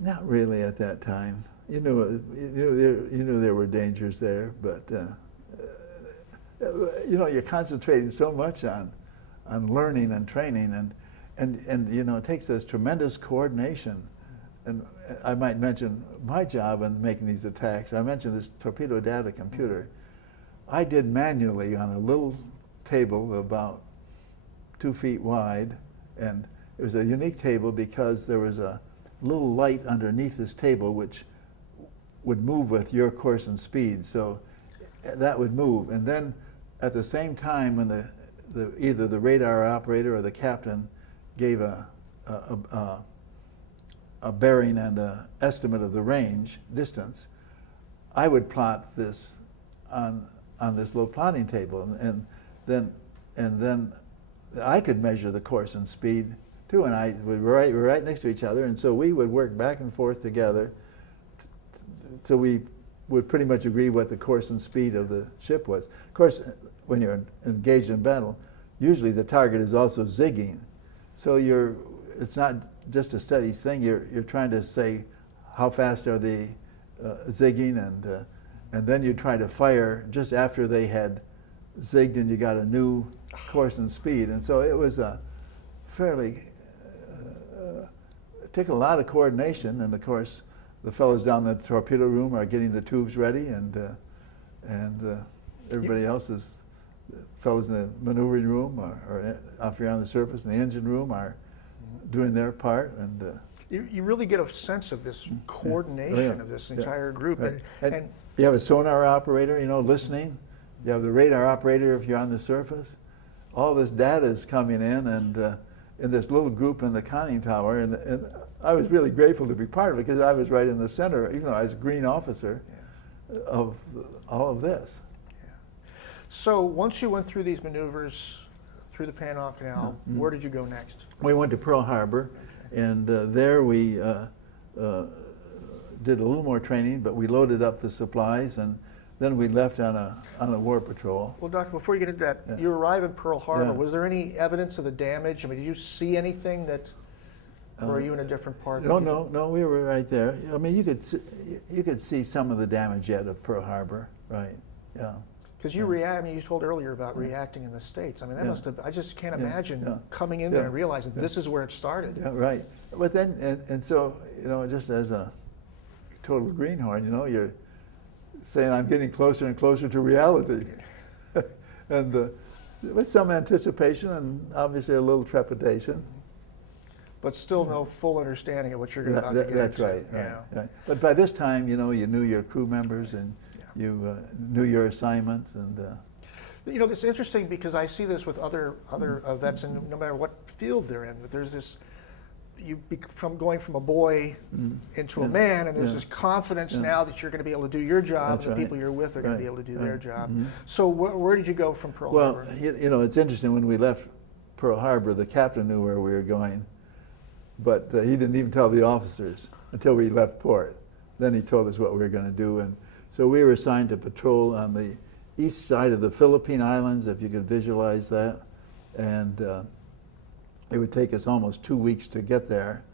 Not really at that time. You knew there were dangers there, but you know, you're concentrating so much on learning and training, and you know, it takes this tremendous coordination. And I might mention my job in making these attacks. I mentioned this torpedo data computer. I did manually on a little table about 2 feet wide, and it was a unique table because there was a little light underneath this table which would move with your course and speed, so that would move. And then at the same time, when either the radar operator or the captain gave a bearing and an estimate of the range, distance, I would plot this on this little plotting table, and then I could measure the course and speed too, and we were right next to each other, and so we would work back and forth together till we would pretty much agree what the course and speed of the ship was. Of course, when you're engaged in battle, usually the target is also zigging, so it's not just a steady thing. You're trying to say how fast are they zigging, and then you try to fire just after they had zigged and you got a new course and speed. And so it was a fairly, it took a lot of coordination, and of course the fellows down in the torpedo room are getting the tubes ready, and everybody else is, the fellows in the maneuvering room or off here on the surface in the engine room are doing their part. And you really get a sense of this coordination of this entire group. Right. And you have a sonar operator, you know, listening. You have the radar operator if you're on the surface. All this data is coming in, and in this little group in the conning tower, and I was really grateful to be part of it because I was right in the center, even though I was a green officer, of all of this. So once you went through these maneuvers through the Panama Canal, where did you go next? We went to Pearl Harbor, and there we did a little more training, but we loaded up the supplies, and then we left on a war patrol. Well, Doctor, before you get into that, you arrive in Pearl Harbor. Was there any evidence of the damage? I mean, did you see anything that, or are you in a different part? No, we were right there. I mean, you could see some of the damage yet of Pearl Harbor, right? Yeah. Because you react. I mean, you told earlier about reacting in the States. I mean, that must have. I just can't imagine coming in there and realizing this is where it started. Yeah, right. But then, and so, you know, just as a total greenhorn, you know, you're saying I'm getting closer and closer to reality, and with some anticipation and obviously a little trepidation. But still no full understanding of what you're about to get That's into. right, Yeah. right. But by this time, you know, you knew your crew members and you knew your assignments, and You know, it's interesting because I see this with other vets, and no matter what field they're in, but there's this, from going from a boy into a man, and there's this confidence now that you're going to be able to do your job, That's and the right. people you're with are going to be able to do their job. Mm-hmm. So where did you go from Pearl well, Harbor? you know, it's interesting, when we left Pearl Harbor, the captain knew where we were going, but he didn't even tell the officers until we left port. Then he told us what we were going to do, and so we were assigned to patrol on the east side of the Philippine Islands, if you could visualize that, and it would take us almost 2 weeks to get there,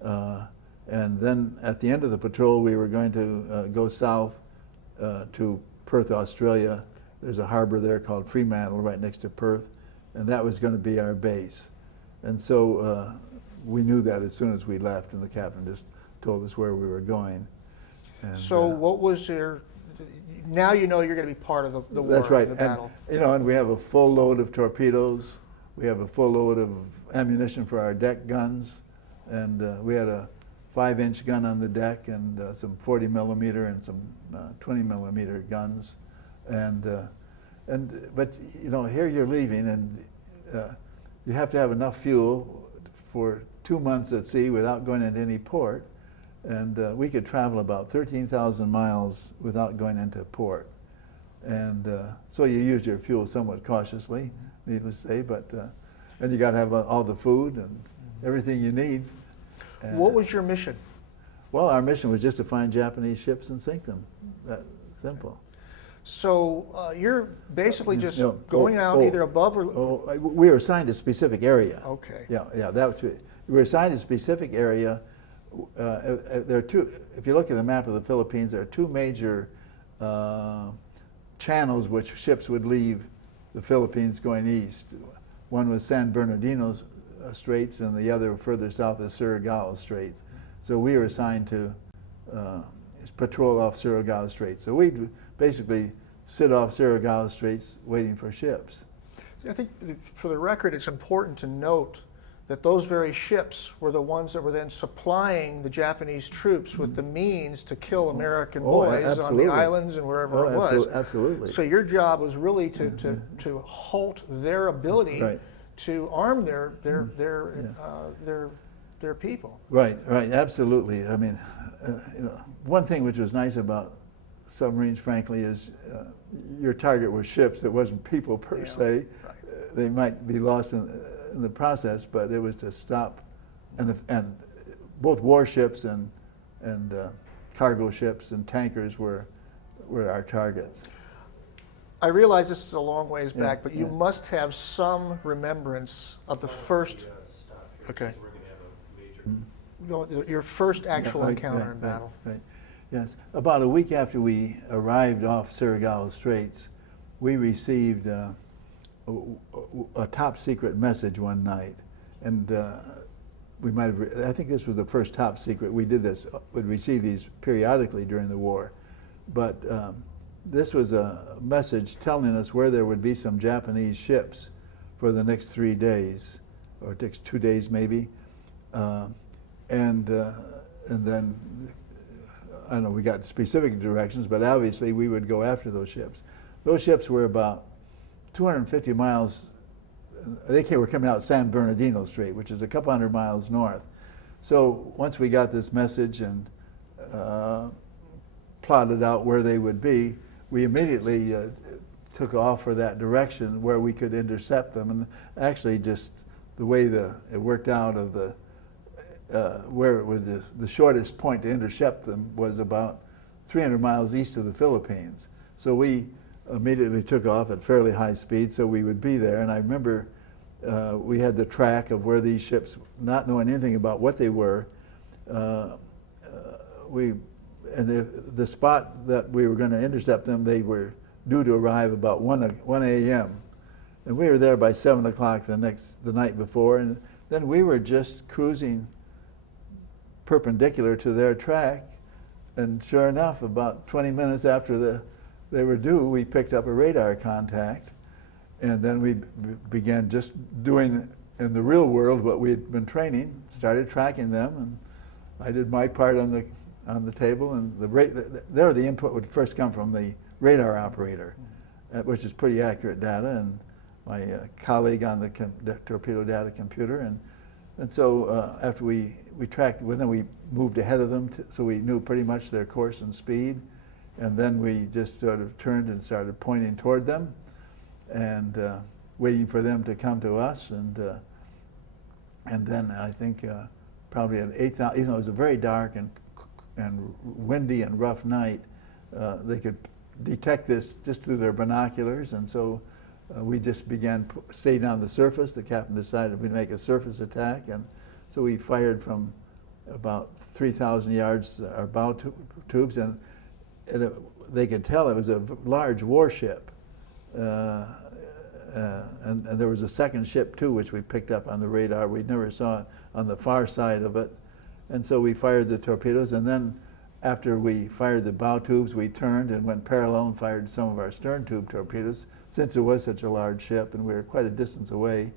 and then at the end of the patrol we were going to go south to Perth, Australia. There's a harbor there called Fremantle right next to Perth, and that was going to be our base. And so we knew that as soon as we left, and the captain just told us where we were going. And, So what was your, now you know you're going to be part of the war, that's right. the battle. And, you know, and we have a full load of torpedoes. We have a full load of ammunition for our deck guns, and we had a 5-inch gun on the deck, and some 40 millimeter and some 20 millimeter guns, but you know, here you're leaving, and you have to have enough fuel for 2 months at sea without going into any port, and we could travel about 13,000 miles without going into port, and so you use your fuel somewhat cautiously, needless to say, but and you got to have all the food and everything you need. And, what was your mission? well, our mission was just to find Japanese ships and sink them. That simple. So you're basically just going out either above or... we were assigned a specific area. Okay. Yeah, that was, we were assigned a specific area. There are two, if you look at the map of the Philippines, there are two major channels which ships would leave the Philippines going east. One was San Bernardino Straits, and the other further south is Surigao Straits. So we were assigned to patrol off Surigao Straits. So we'd basically sit off Surigao Straits waiting for ships. I think for the record, it's important to note that those very ships were the ones that were then supplying the Japanese troops with the means to kill American boys on the islands and wherever it was. Absolutely. So your job was really to halt their ability to arm their people. Right, absolutely. I mean, you know, one thing which was nice about submarines, frankly, is your target were ships. It wasn't people per se. Right. They might be lost in the process, but it was to stop, and both warships and cargo ships and tankers were our targets. I realize this is a long ways back, but you must have some remembrance of the first. Okay. Your first actual encounter in battle. Right. Yes. About a week after we arrived off Surigao Straits, we received a top secret message one night, and we might have. I think this was the first top secret. We did this. Would receive these periodically during the war, but this was a message telling us where there would be some Japanese ships for the next 3 days, or next 2 days maybe, and then. I don't know, we got specific directions, but obviously we would go after those ships. Those ships were about 250 miles, they were coming out San Bernardino Strait, which is a couple hundred miles north. So once we got this message and plotted out where they would be, we immediately took off for that direction where we could intercept them. And actually just the way it worked out of where it was the shortest point to intercept them was about 300 miles east of the Philippines. So we immediately took off at fairly high speed so we would be there. And I remember we had the track of where these ships, not knowing anything about what they were, and the spot that we were going to intercept them, they were due to arrive about 1 a.m. And we were there by 7 o'clock the night before, and then we were just cruising perpendicular to their track, and sure enough, about 20 minutes after they were due, we picked up a radar contact, and then we began just doing in the real world what we had been training, started tracking them, and I did my part on the table, and the input would first come from the radar operator, which is pretty accurate data, and my colleague on the torpedo data computer, and so after we tracked, well, then we moved ahead of them, so we knew pretty much their course and speed, and then we just sort of turned and started pointing toward them, and waiting for them to come to us, and then I think probably at 8,000, even though it was a very dark and windy and rough night, they could detect this just through their binoculars, and so we just stayed on the surface. The captain decided we'd make a surface attack, and so we fired from about 3,000 yards our bow tubes, and they could tell it was a large warship. And there was a second ship too, which we picked up on the radar. We never saw it on the far side of it. And so we fired the torpedoes, and then after we fired the bow tubes, we turned and went parallel and fired some of our stern tube torpedoes, since it was such a large ship and we were quite a distance away.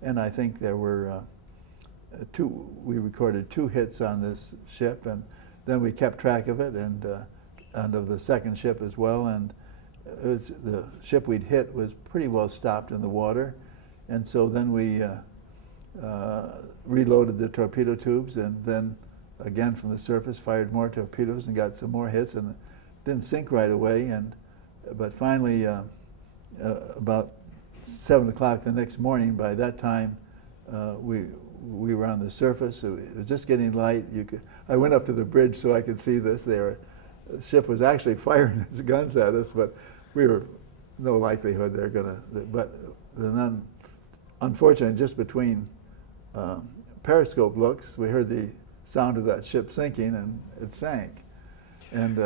And I think there were we recorded 2 hits on this ship, and then we kept track of it and of the second ship as well. And the ship we'd hit was pretty well stopped in the water, and so then we reloaded the torpedo tubes, and then again from the surface fired more torpedoes and got some more hits, and it didn't sink right away. But finally, about 7 o'clock the next morning, by that time we were on the surface. It was just getting light. I went up to the bridge so I could see this. The ship was actually firing its guns at us, but we were no likelihood they're going to. But then, unfortunately, just between periscope looks, we heard the sound of that ship sinking, and it sank. And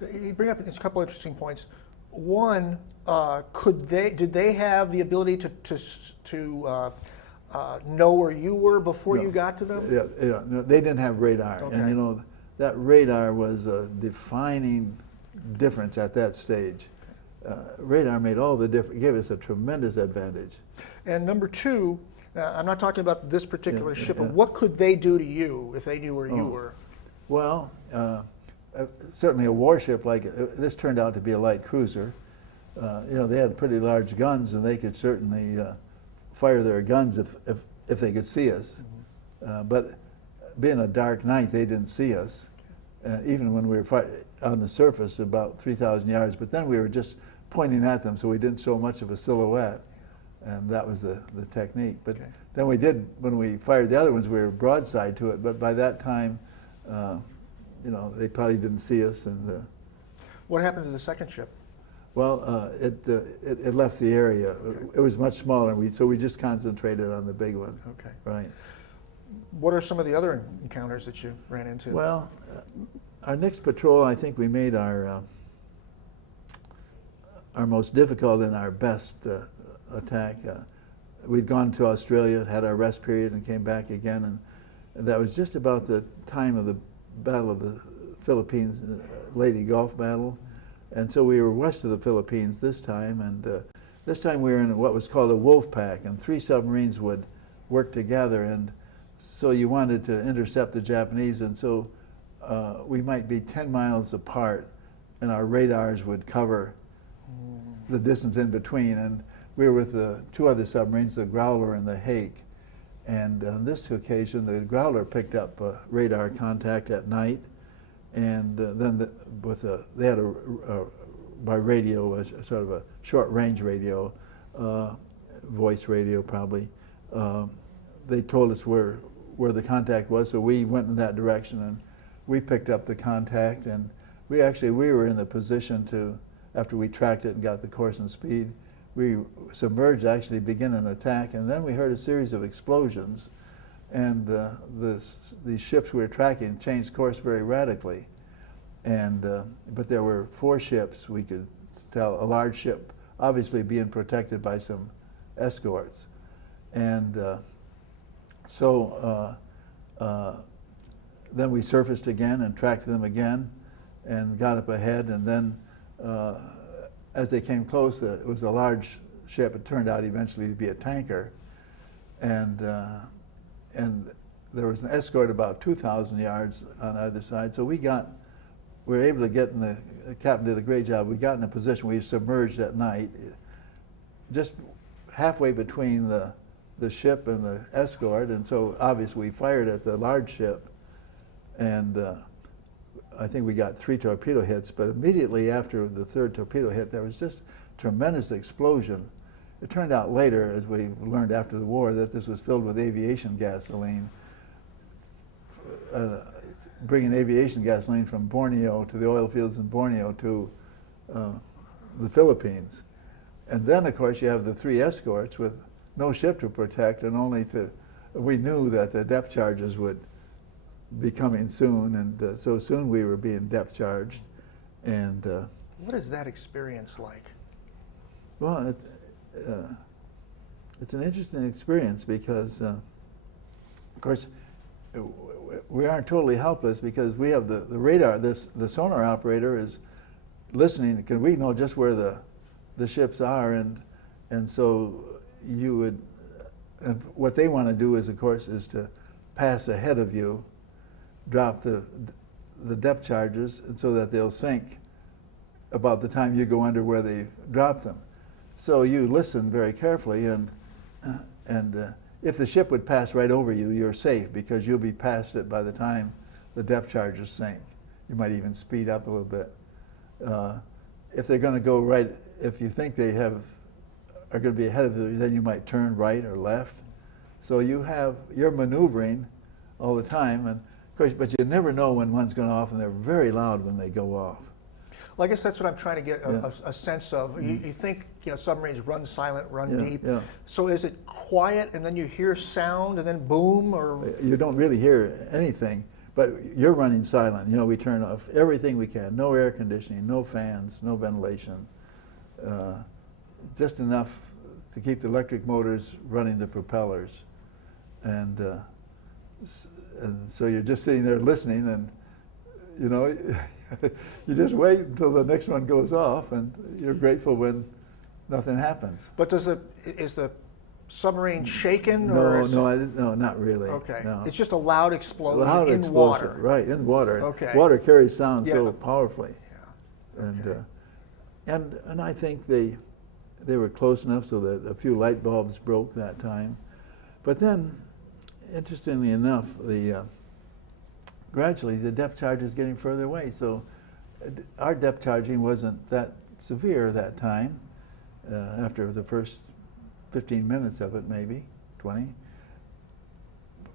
you bring up a couple interesting points. One, did they have the ability to know where you were before you got to them? Yeah, no, they didn't have radar, okay. And that radar was a defining difference at that stage. Radar made all the difference, gave us a tremendous advantage. And number 2, I'm not talking about this particular ship, but what could they do to you if they knew where you were? Well, certainly a warship like this turned out to be a light cruiser. They had pretty large guns, and they could certainly fire their guns if they could see us. But being a dark night, they didn't see us, even when we were on the surface about 3,000 yards. But then we were just pointing at them, so we didn't show much of a silhouette, and that was the technique. But then we did, when we fired the other ones, we were broadside to it. But by that time, they probably didn't see us. And what happened to the second ship? Well, it left the area. It was much smaller, so we just concentrated on the big one. Okay. Right. What are some of the other encounters that you ran into? Well, our next patrol, I think we made our most difficult and our best attack. We'd gone to Australia, had our rest period, and came back again, and that was just about the time of the Battle of the Philippines, Leyte Gulf Battle. And so we were west of the Philippines this time, and this time we were in what was called a wolf pack, and 3 submarines would work together, and so you wanted to intercept the Japanese, and so we might be 10 miles apart, and our radars would cover the distance in between, and we were with the 2 other submarines, the Growler and the Hake, and on this occasion the Growler picked up radar contact at night, and then they had by radio, a sort of a short-range radio, voice radio probably. They told us where the contact was, so we went in that direction, and we picked up the contact, and we were in the position to, after we tracked it and got the course and speed, we submerged, actually begin an attack, and then we heard a series of explosions, and the ships we were tracking changed course very radically. And but there were 4 ships we could tell, a large ship obviously being protected by some escorts. And then we surfaced again and tracked them again and got up ahead, and then as they came close, it was a large ship. It turned out eventually to be a tanker, and there was an escort about 2,000 yards on either side. So we were able to get in the captain did a great job. We got in a position we submerged at night, just halfway between the ship and the escort, and so obviously we fired at the large ship, and I think we got 3 torpedo hits, but immediately after the 3rd torpedo hit, there was just tremendous explosion. It turned out later, as we learned after the war, that this was filled with aviation gasoline, bringing aviation gasoline from Borneo to the oil fields in Borneo to the Philippines. And then, of course, you have the 3 escorts with no ship to protect, and we knew that the depth charges would be coming soon, and so soon we were being depth charged. And what is that experience like? Well, it's an interesting experience because, of course, we aren't totally helpless because we have the radar. The sonar operator is listening because we know just where the ships are, and so you would. And what they want to do is, of course, is to pass ahead of you, drop the depth charges, and so that they'll sink about the time you go under where they've dropped them. So you listen very carefully, and if the ship would pass right over you, you're safe because you'll be past it by the time the depth charges sink. You might even speed up a little bit. If they're going to go right, if you think they are going to be ahead of you, then you might turn right or left. So you're maneuvering all the time, and of course, but you never know when one's going off, and they're very loud when they go off. Well, I guess that's what I'm trying to get a sense of. You think submarines run silent, run deep. Yeah. So is it quiet, and then you hear sound, and then boom, or you don't really hear anything? But you're running silent. We turn off everything we can. No air conditioning, no fans, no ventilation. Just enough to keep the electric motors running the propellers. And so you're just sitting there listening, and you just wait until the next one goes off, and you're grateful when nothing happens. But is the submarine shaken? No, not really. Okay. No. It's just a loud explosion in water. Right, in water. Okay. Water carries sound so powerfully. Yeah. Okay. And I think they were close enough so that a few light bulbs broke that time. But then, interestingly enough, gradually the depth charge is getting further away. So our depth charging wasn't that severe that time. After the first 15 minutes of it, maybe 20.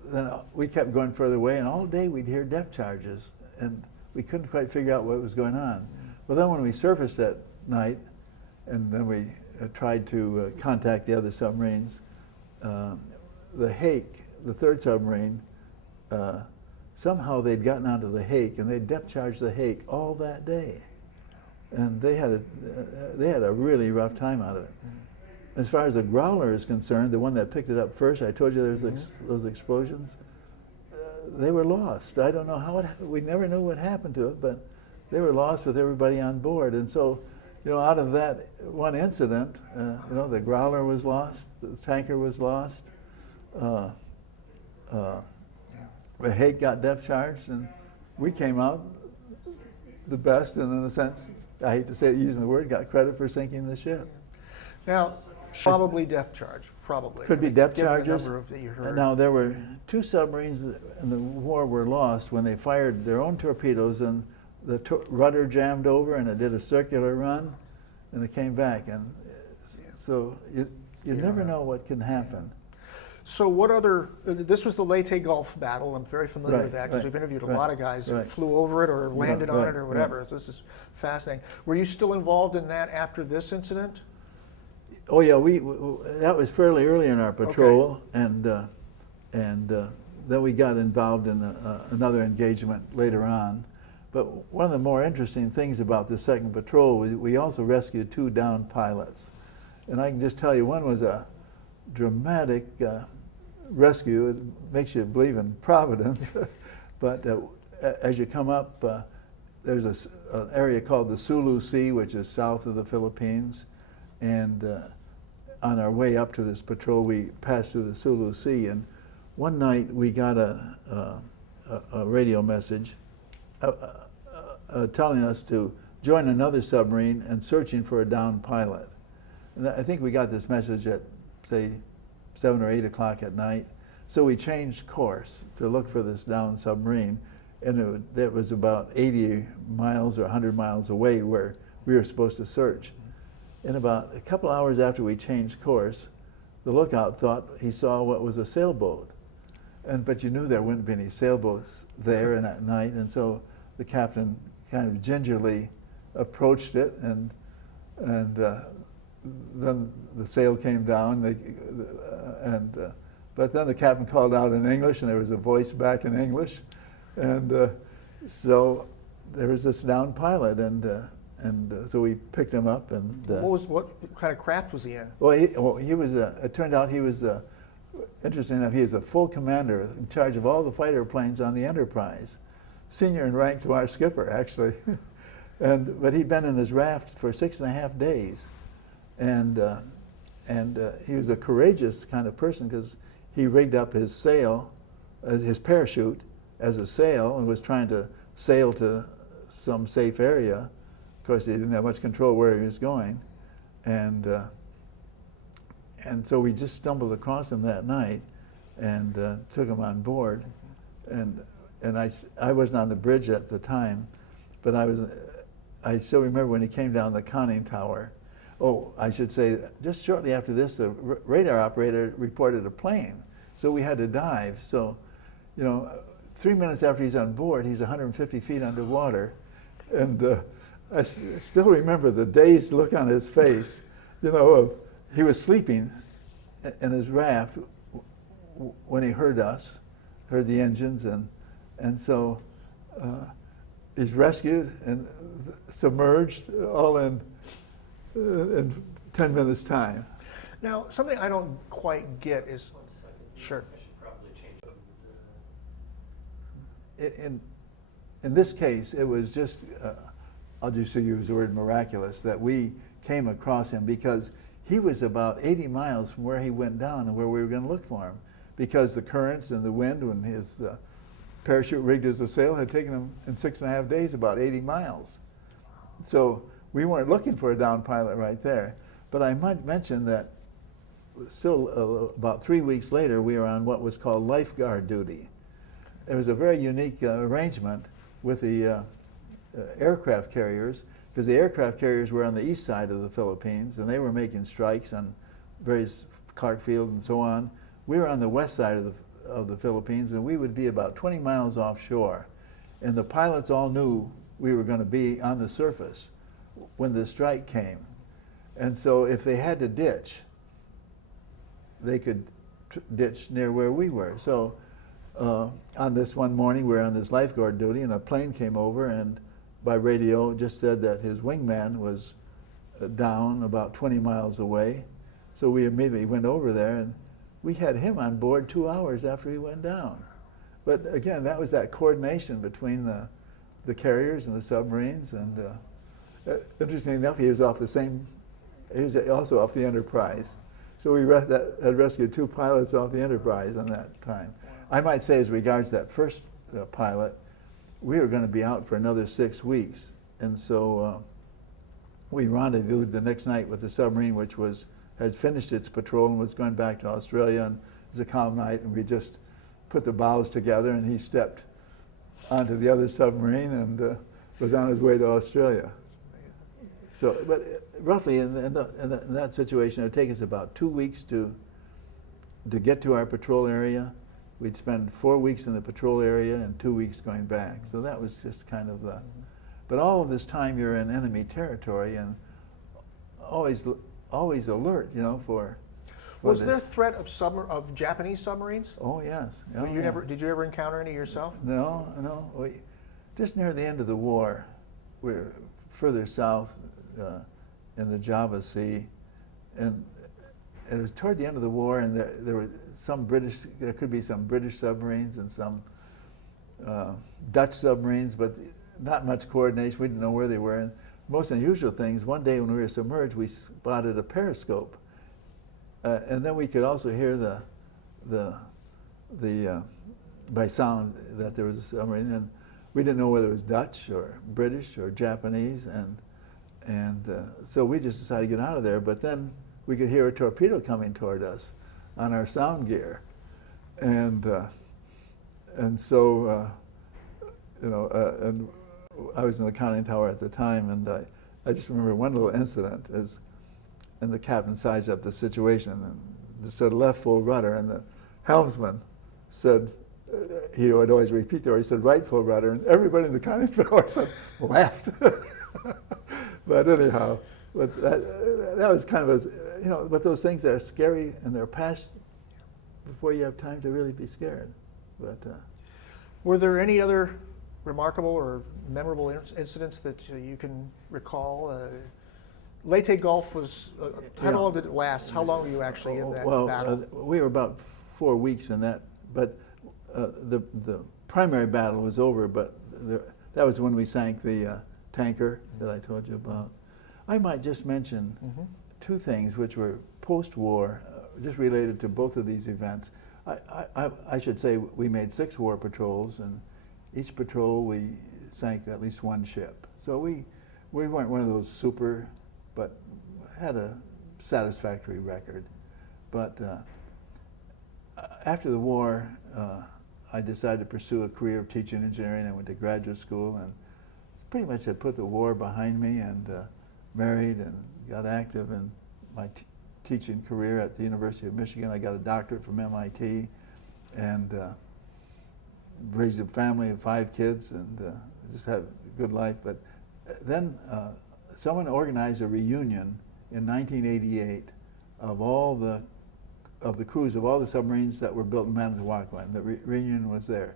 Then we kept going further away, and all day we'd hear depth charges, and we couldn't quite figure out what was going on. Well, then when we surfaced that night, and then we tried to contact the other submarines, the Hake, the 3rd submarine, somehow they'd gotten onto the Hake, and they depth charged the Hake all that day, and they had a really rough time out of it. As far as the Growler is concerned, the one that picked it up first, I told you there's those explosions. They were lost. I don't know how we never knew what happened to it, but they were lost with everybody on board. And so, out of that one incident, the Growler was lost, the tanker was lost. The Hake got depth charged, and we came out the best, and in a sense, I hate to say it using the word, got credit for sinking the ship. Now, probably depth charge, probably. Could be depth charges. The number that you heard. Now, there were 2 submarines in the war were lost when they fired their own torpedoes, and the rudder jammed over, and it did a circular run, and it came back. And so you never know what can happen. So what other, this was the Leyte Gulf battle. I'm very familiar with that because we've interviewed a lot of guys that flew over it or landed on it or whatever. So this is fascinating. Were you still involved in that after this incident? Oh yeah, that was fairly early in our patrol, and then we got involved in another engagement later on. But one of the more interesting things about the second patrol was we also rescued 2 downed pilots. And I can just tell you, one was a dramatic rescue. It makes you believe in providence. But as you come up, there's an area called the Sulu Sea, which is south of the Philippines. And on our way up to this patrol, we passed through the Sulu Sea. And one night we got a radio message telling us to join another submarine and searching for a downed pilot. And I think we got this message at, say, 7 or 8 o'clock at night. So we changed course to look for this downed submarine, and it was about 80 miles or 100 miles away where we were supposed to search. And about a couple hours after we changed course, the lookout thought he saw what was a sailboat. But you knew there wouldn't be any sailboats there and at night, and so the captain kind of gingerly approached it, and then the sail came down, but then the captain called out in English, and there was a voice back in English, and so there was this downed pilot, and so we picked him up. And what kind of craft was he in? Well, he was. It turned out he was. Interesting enough, he was a full commander in charge of all the fighter planes on the Enterprise, senior in rank to our skipper, actually. But he'd been in his raft for 6.5 days, and he was a courageous kind of person because he rigged up his sail, his parachute, as a sail, and was trying to sail to some safe area. Of course, he didn't have much control where he was going, and so we just stumbled across him that night and took him on board. And I wasn't on the bridge at the time, but I still remember when he came down the conning tower. Oh, I should say, just shortly after this, the radar operator reported a plane. So we had to dive. So, 3 minutes after he's on board, he's 150 feet underwater. And I still remember the dazed look on his face, he was sleeping in his raft when he heard us, heard the engines, and so he's rescued and submerged all in 10 minutes time. Now, something I don't quite get is, sure. I should probably change. In this case, it was just, I'll just use the word miraculous, that we came across him because he was about 80 miles from where he went down and where we were going to look for him, because the currents and the wind, when his parachute rigged as a sail, had taken him in 6.5 days about 80 miles. So we weren't looking for a downed pilot right there. But I might mention that still about 3 weeks later, we were on what was called lifeguard duty. It was a very unique arrangement with the aircraft carriers, because the aircraft carriers were on the east side of the Philippines, and they were making strikes on various Clark Field and so on. We were on the west side of the Philippines, and we would be about 20 miles offshore. And the pilots all knew we were going to be on the surface when the strike came. And so if they had to ditch, they could ditch near where we were. So on this one morning, we were on this lifeguard duty, and a plane came over and by radio just said that his wingman was down about 20 miles away. So we immediately went over there, and we had him on board 2 hours after he went down. But again, that was that coordination between the carriers and the submarines. And interestingly enough, he was also off the Enterprise. So we had rescued 2 pilots off the Enterprise on that time. I might say, as regards that first pilot, we were going to be out for another 6 weeks. And so we rendezvoused the next night with the submarine, which had finished its patrol and was going back to Australia. And it was a calm night, and we just put the bows together, and he stepped onto the other submarine and was on his way to Australia. So, but roughly in that situation, it would take us about 2 weeks to get to our patrol area. We'd spend 4 weeks in the patrol area and 2 weeks going back. So that was just kind of the, but all of this time you're in enemy territory and always alert, for Was this. there threat of Japanese submarines? Oh yes. Oh, Did you ever encounter any yourself? No. just near the end of the war, we're further south in the Java Sea, and it was toward the end of the war, and there were some there could be some British submarines and some Dutch submarines, but not much coordination. We didn't know where they were. And most unusual things, one day when we were submerged, we spotted a periscope. And then we could also hear by sound that there was a submarine. And we didn't know whether it was Dutch or British or Japanese. And so we just decided to get out of there. But then we could hear a torpedo coming toward us on our sound gear. And so, and I was in the conning tower at the time, and I just remember one little incident and the captain sized up the situation and said left full rudder, and the helmsman said, he would always repeat the order, he said right full rudder, and everybody in the conning tower said left. But anyhow, that was kind of but those things that are scary and they're past before you have time to really be scared. But were there any other remarkable or memorable incidents that you can recall? Leyte Gulf was, how long did it last? How long were you actually in that battle? We were about 4 weeks in that, but the primary battle was over, but that was when we sank the tanker that I told you about. I might just mention two things which were post-war, just related to both of these events. I should say we made 6 war patrols, and each patrol we sank at least one ship. So we weren't one of those super, but had a satisfactory record. But after the war, I decided to pursue a career of teaching engineering. I went to graduate school and pretty much had put the war behind me, and married and got active in my teaching career at the University of Michigan. I got a doctorate from MIT and raised a family of 5 kids and just had a good life. But then someone organized a reunion in 1988 of all the crews of all the submarines that were built in Manitowoc, and the reunion was there.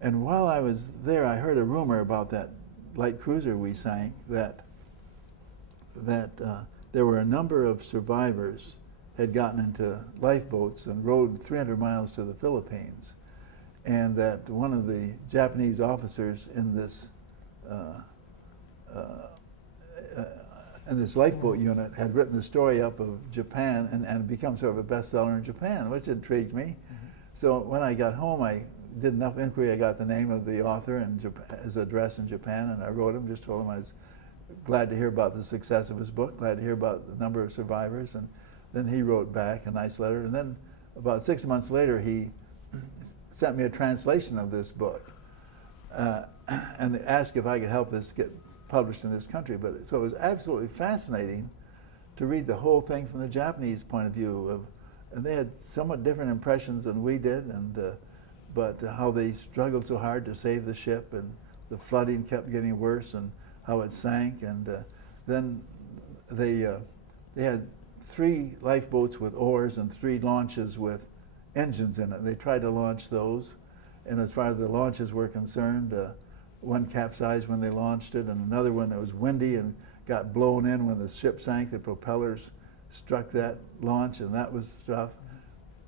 And while I was there, I heard a rumor about that light cruiser we sank, that there were a number of survivors had gotten into lifeboats and rowed 300 miles to the Philippines, and that one of the Japanese officers in this lifeboat unit had written the story up of Japan and become sort of a bestseller in Japan, which intrigued me. So when I got home, I did enough inquiry. I got the name of the author and his address in Japan, and I wrote him, just told him I was glad to hear about the success of his book, glad to hear about the number of survivors. And then he wrote back a nice letter. And then about 6 months later, he sent me a translation of this book and asked if I could help this get published in this country. So it was absolutely fascinating to read the whole thing from the Japanese point of view. And they had somewhat different impressions than we did, but how they struggled so hard to save the ship, and the flooding kept getting worse, and how it sank. And then they had 3 lifeboats with oars and 3 launches with engines in it. They tried to launch those, and as far as the launches were concerned, one capsized when they launched it, and another one that was windy and got blown in when the ship sank. The propellers struck that launch, and that was tough.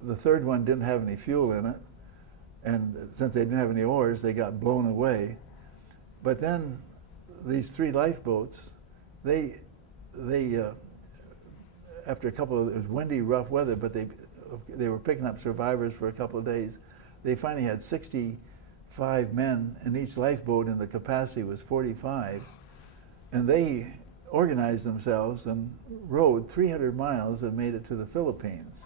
The third one didn't have any fuel in it, and since they didn't have any oars, they got blown away. But then these 3 lifeboats, they after a couple of, it was windy, rough weather, but they were picking up survivors for a couple of days. They finally had 65 men in each lifeboat, and the capacity was 45. And they organized themselves and rowed 300 miles and made it to the Philippines.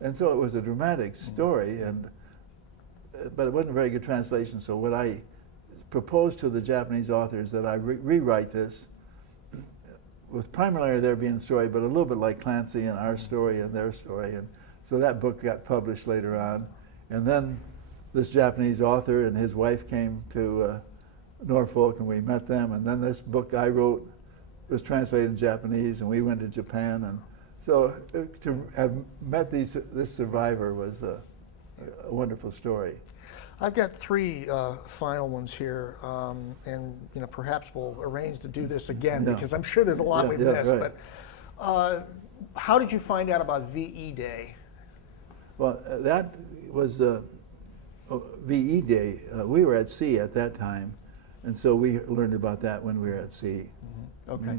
And so it was a dramatic story, but it wasn't a very good translation. So what I proposed to the Japanese authors that I rewrite this, with primarily there being a story, but a little bit like Clancy and our story and their story. And so that book got published later on. And then this Japanese author and his wife came to Norfolk, and we met them. And then this book I wrote was translated in Japanese, and we went to Japan. And so to have met this survivor was a wonderful story. I've got three final ones here, and perhaps we'll arrange to do this again because I'm sure there's a lot we've missed. Right. But how did you find out about VE Day? Well, that was VE Day. We were at sea at that time, and so we learned about that when we were at sea. Mm-hmm. Okay.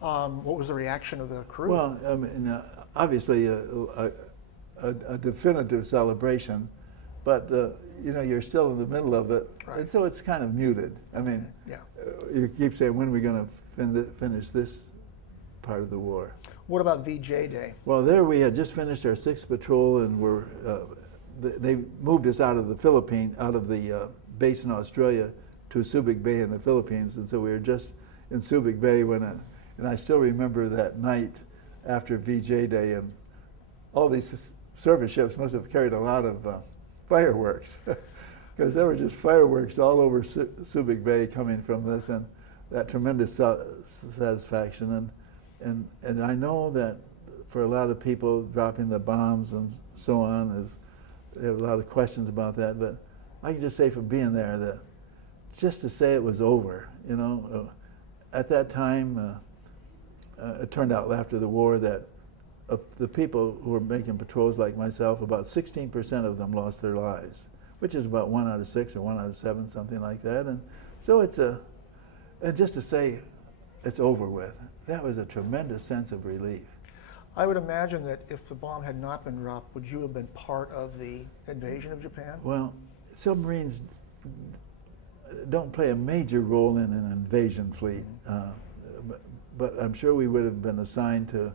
What was the reaction of the crew? Well, I mean, obviously a definitive celebration, but you're still in the middle of it, right. And so it's kind of muted. I mean, you keep saying, when are we going to finish this part of the war? What about VJ Day? Well, there we had just finished our 6th patrol, and they moved us out of the Philippines, out of the base in Australia to Subic Bay in the Philippines, and so we were just in Subic Bay and I still remember that night after VJ Day, and all these service ships must have carried a lot of fireworks, because there were just fireworks all over Subic Bay coming from this, and that tremendous satisfaction. And I know that for a lot of people, dropping the bombs and so on, they have a lot of questions about that, but I can just say from being there that just to say it was over, at that time, it turned out after the war that of the people who were making patrols like myself, about 16% of them lost their lives, which is about 1 out of 6 or 1 out of 7, something like that. And so and just to say it's over with, that was a tremendous sense of relief. I would imagine that if the bomb had not been dropped, would you have been part of the invasion of Japan? Well, submarines don't play a major role in an invasion fleet, but I'm sure we would have been assigned to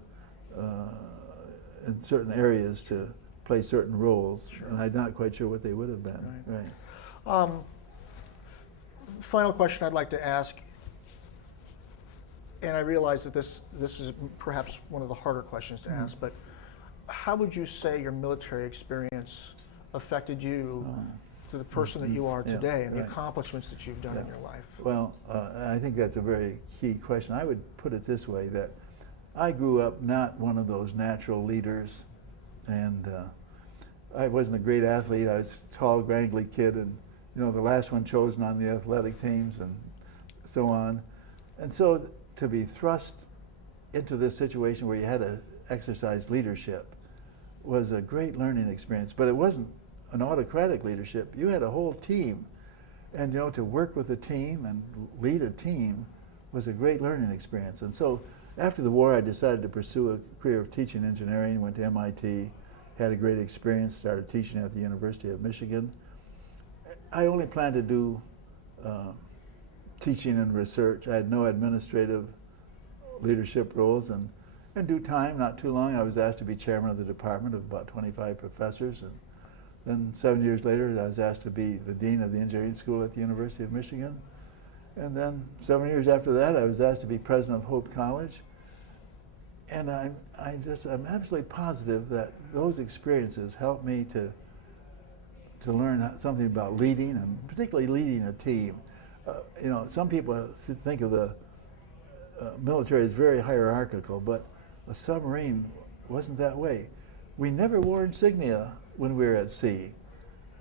in certain areas to play certain roles, sure. And I'm not quite sure what they would have been. Right. Final question I'd like to ask, and I realize that this is perhaps one of the harder questions to ask, but how would you say your military experience affected you to the person that you are today and the accomplishments that you've done in your life? Well, I think that's a very key question. I would put it this way, that I grew up not one of those natural leaders, and I wasn't a great athlete. I was a tall, gangly kid, and the last one chosen on the athletic teams and so on. And so to be thrust into this situation where you had to exercise leadership was a great learning experience, but it wasn't an autocratic leadership. You had a whole team, and to work with a team and lead a team was a great learning experience. And so after the war, I decided to pursue a career of teaching engineering, went to MIT, had a great experience, started teaching at the University of Michigan. I only planned to do teaching and research. I had no administrative leadership roles, and in due time, not too long, I was asked to be chairman of the department of about 25 professors, and then 7 years later, I was asked to be the dean of the engineering school at the University of Michigan. And then 7 years after that, I was asked to be president of Hope College. And I'm absolutely positive that those experiences helped me to learn something about leading, and particularly leading a team. Some people think of the military as very hierarchical, but a submarine wasn't that way. We never wore insignia when we were at sea.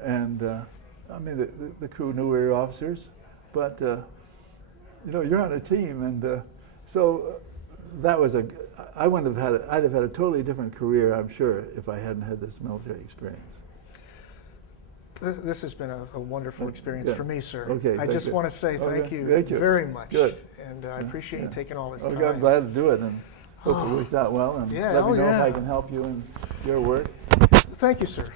And I mean, the crew knew we were officers, but you're on a team, and so that was I'd have had a totally different career, I'm sure, if I hadn't had this military experience. This has been a wonderful experience for me, sir. Okay, I just want to say thank you very much. Good. And I appreciate you taking all this time. I'm glad to do it, and hope it works out well, and let me know if I can help you in your work. Thank you, sir.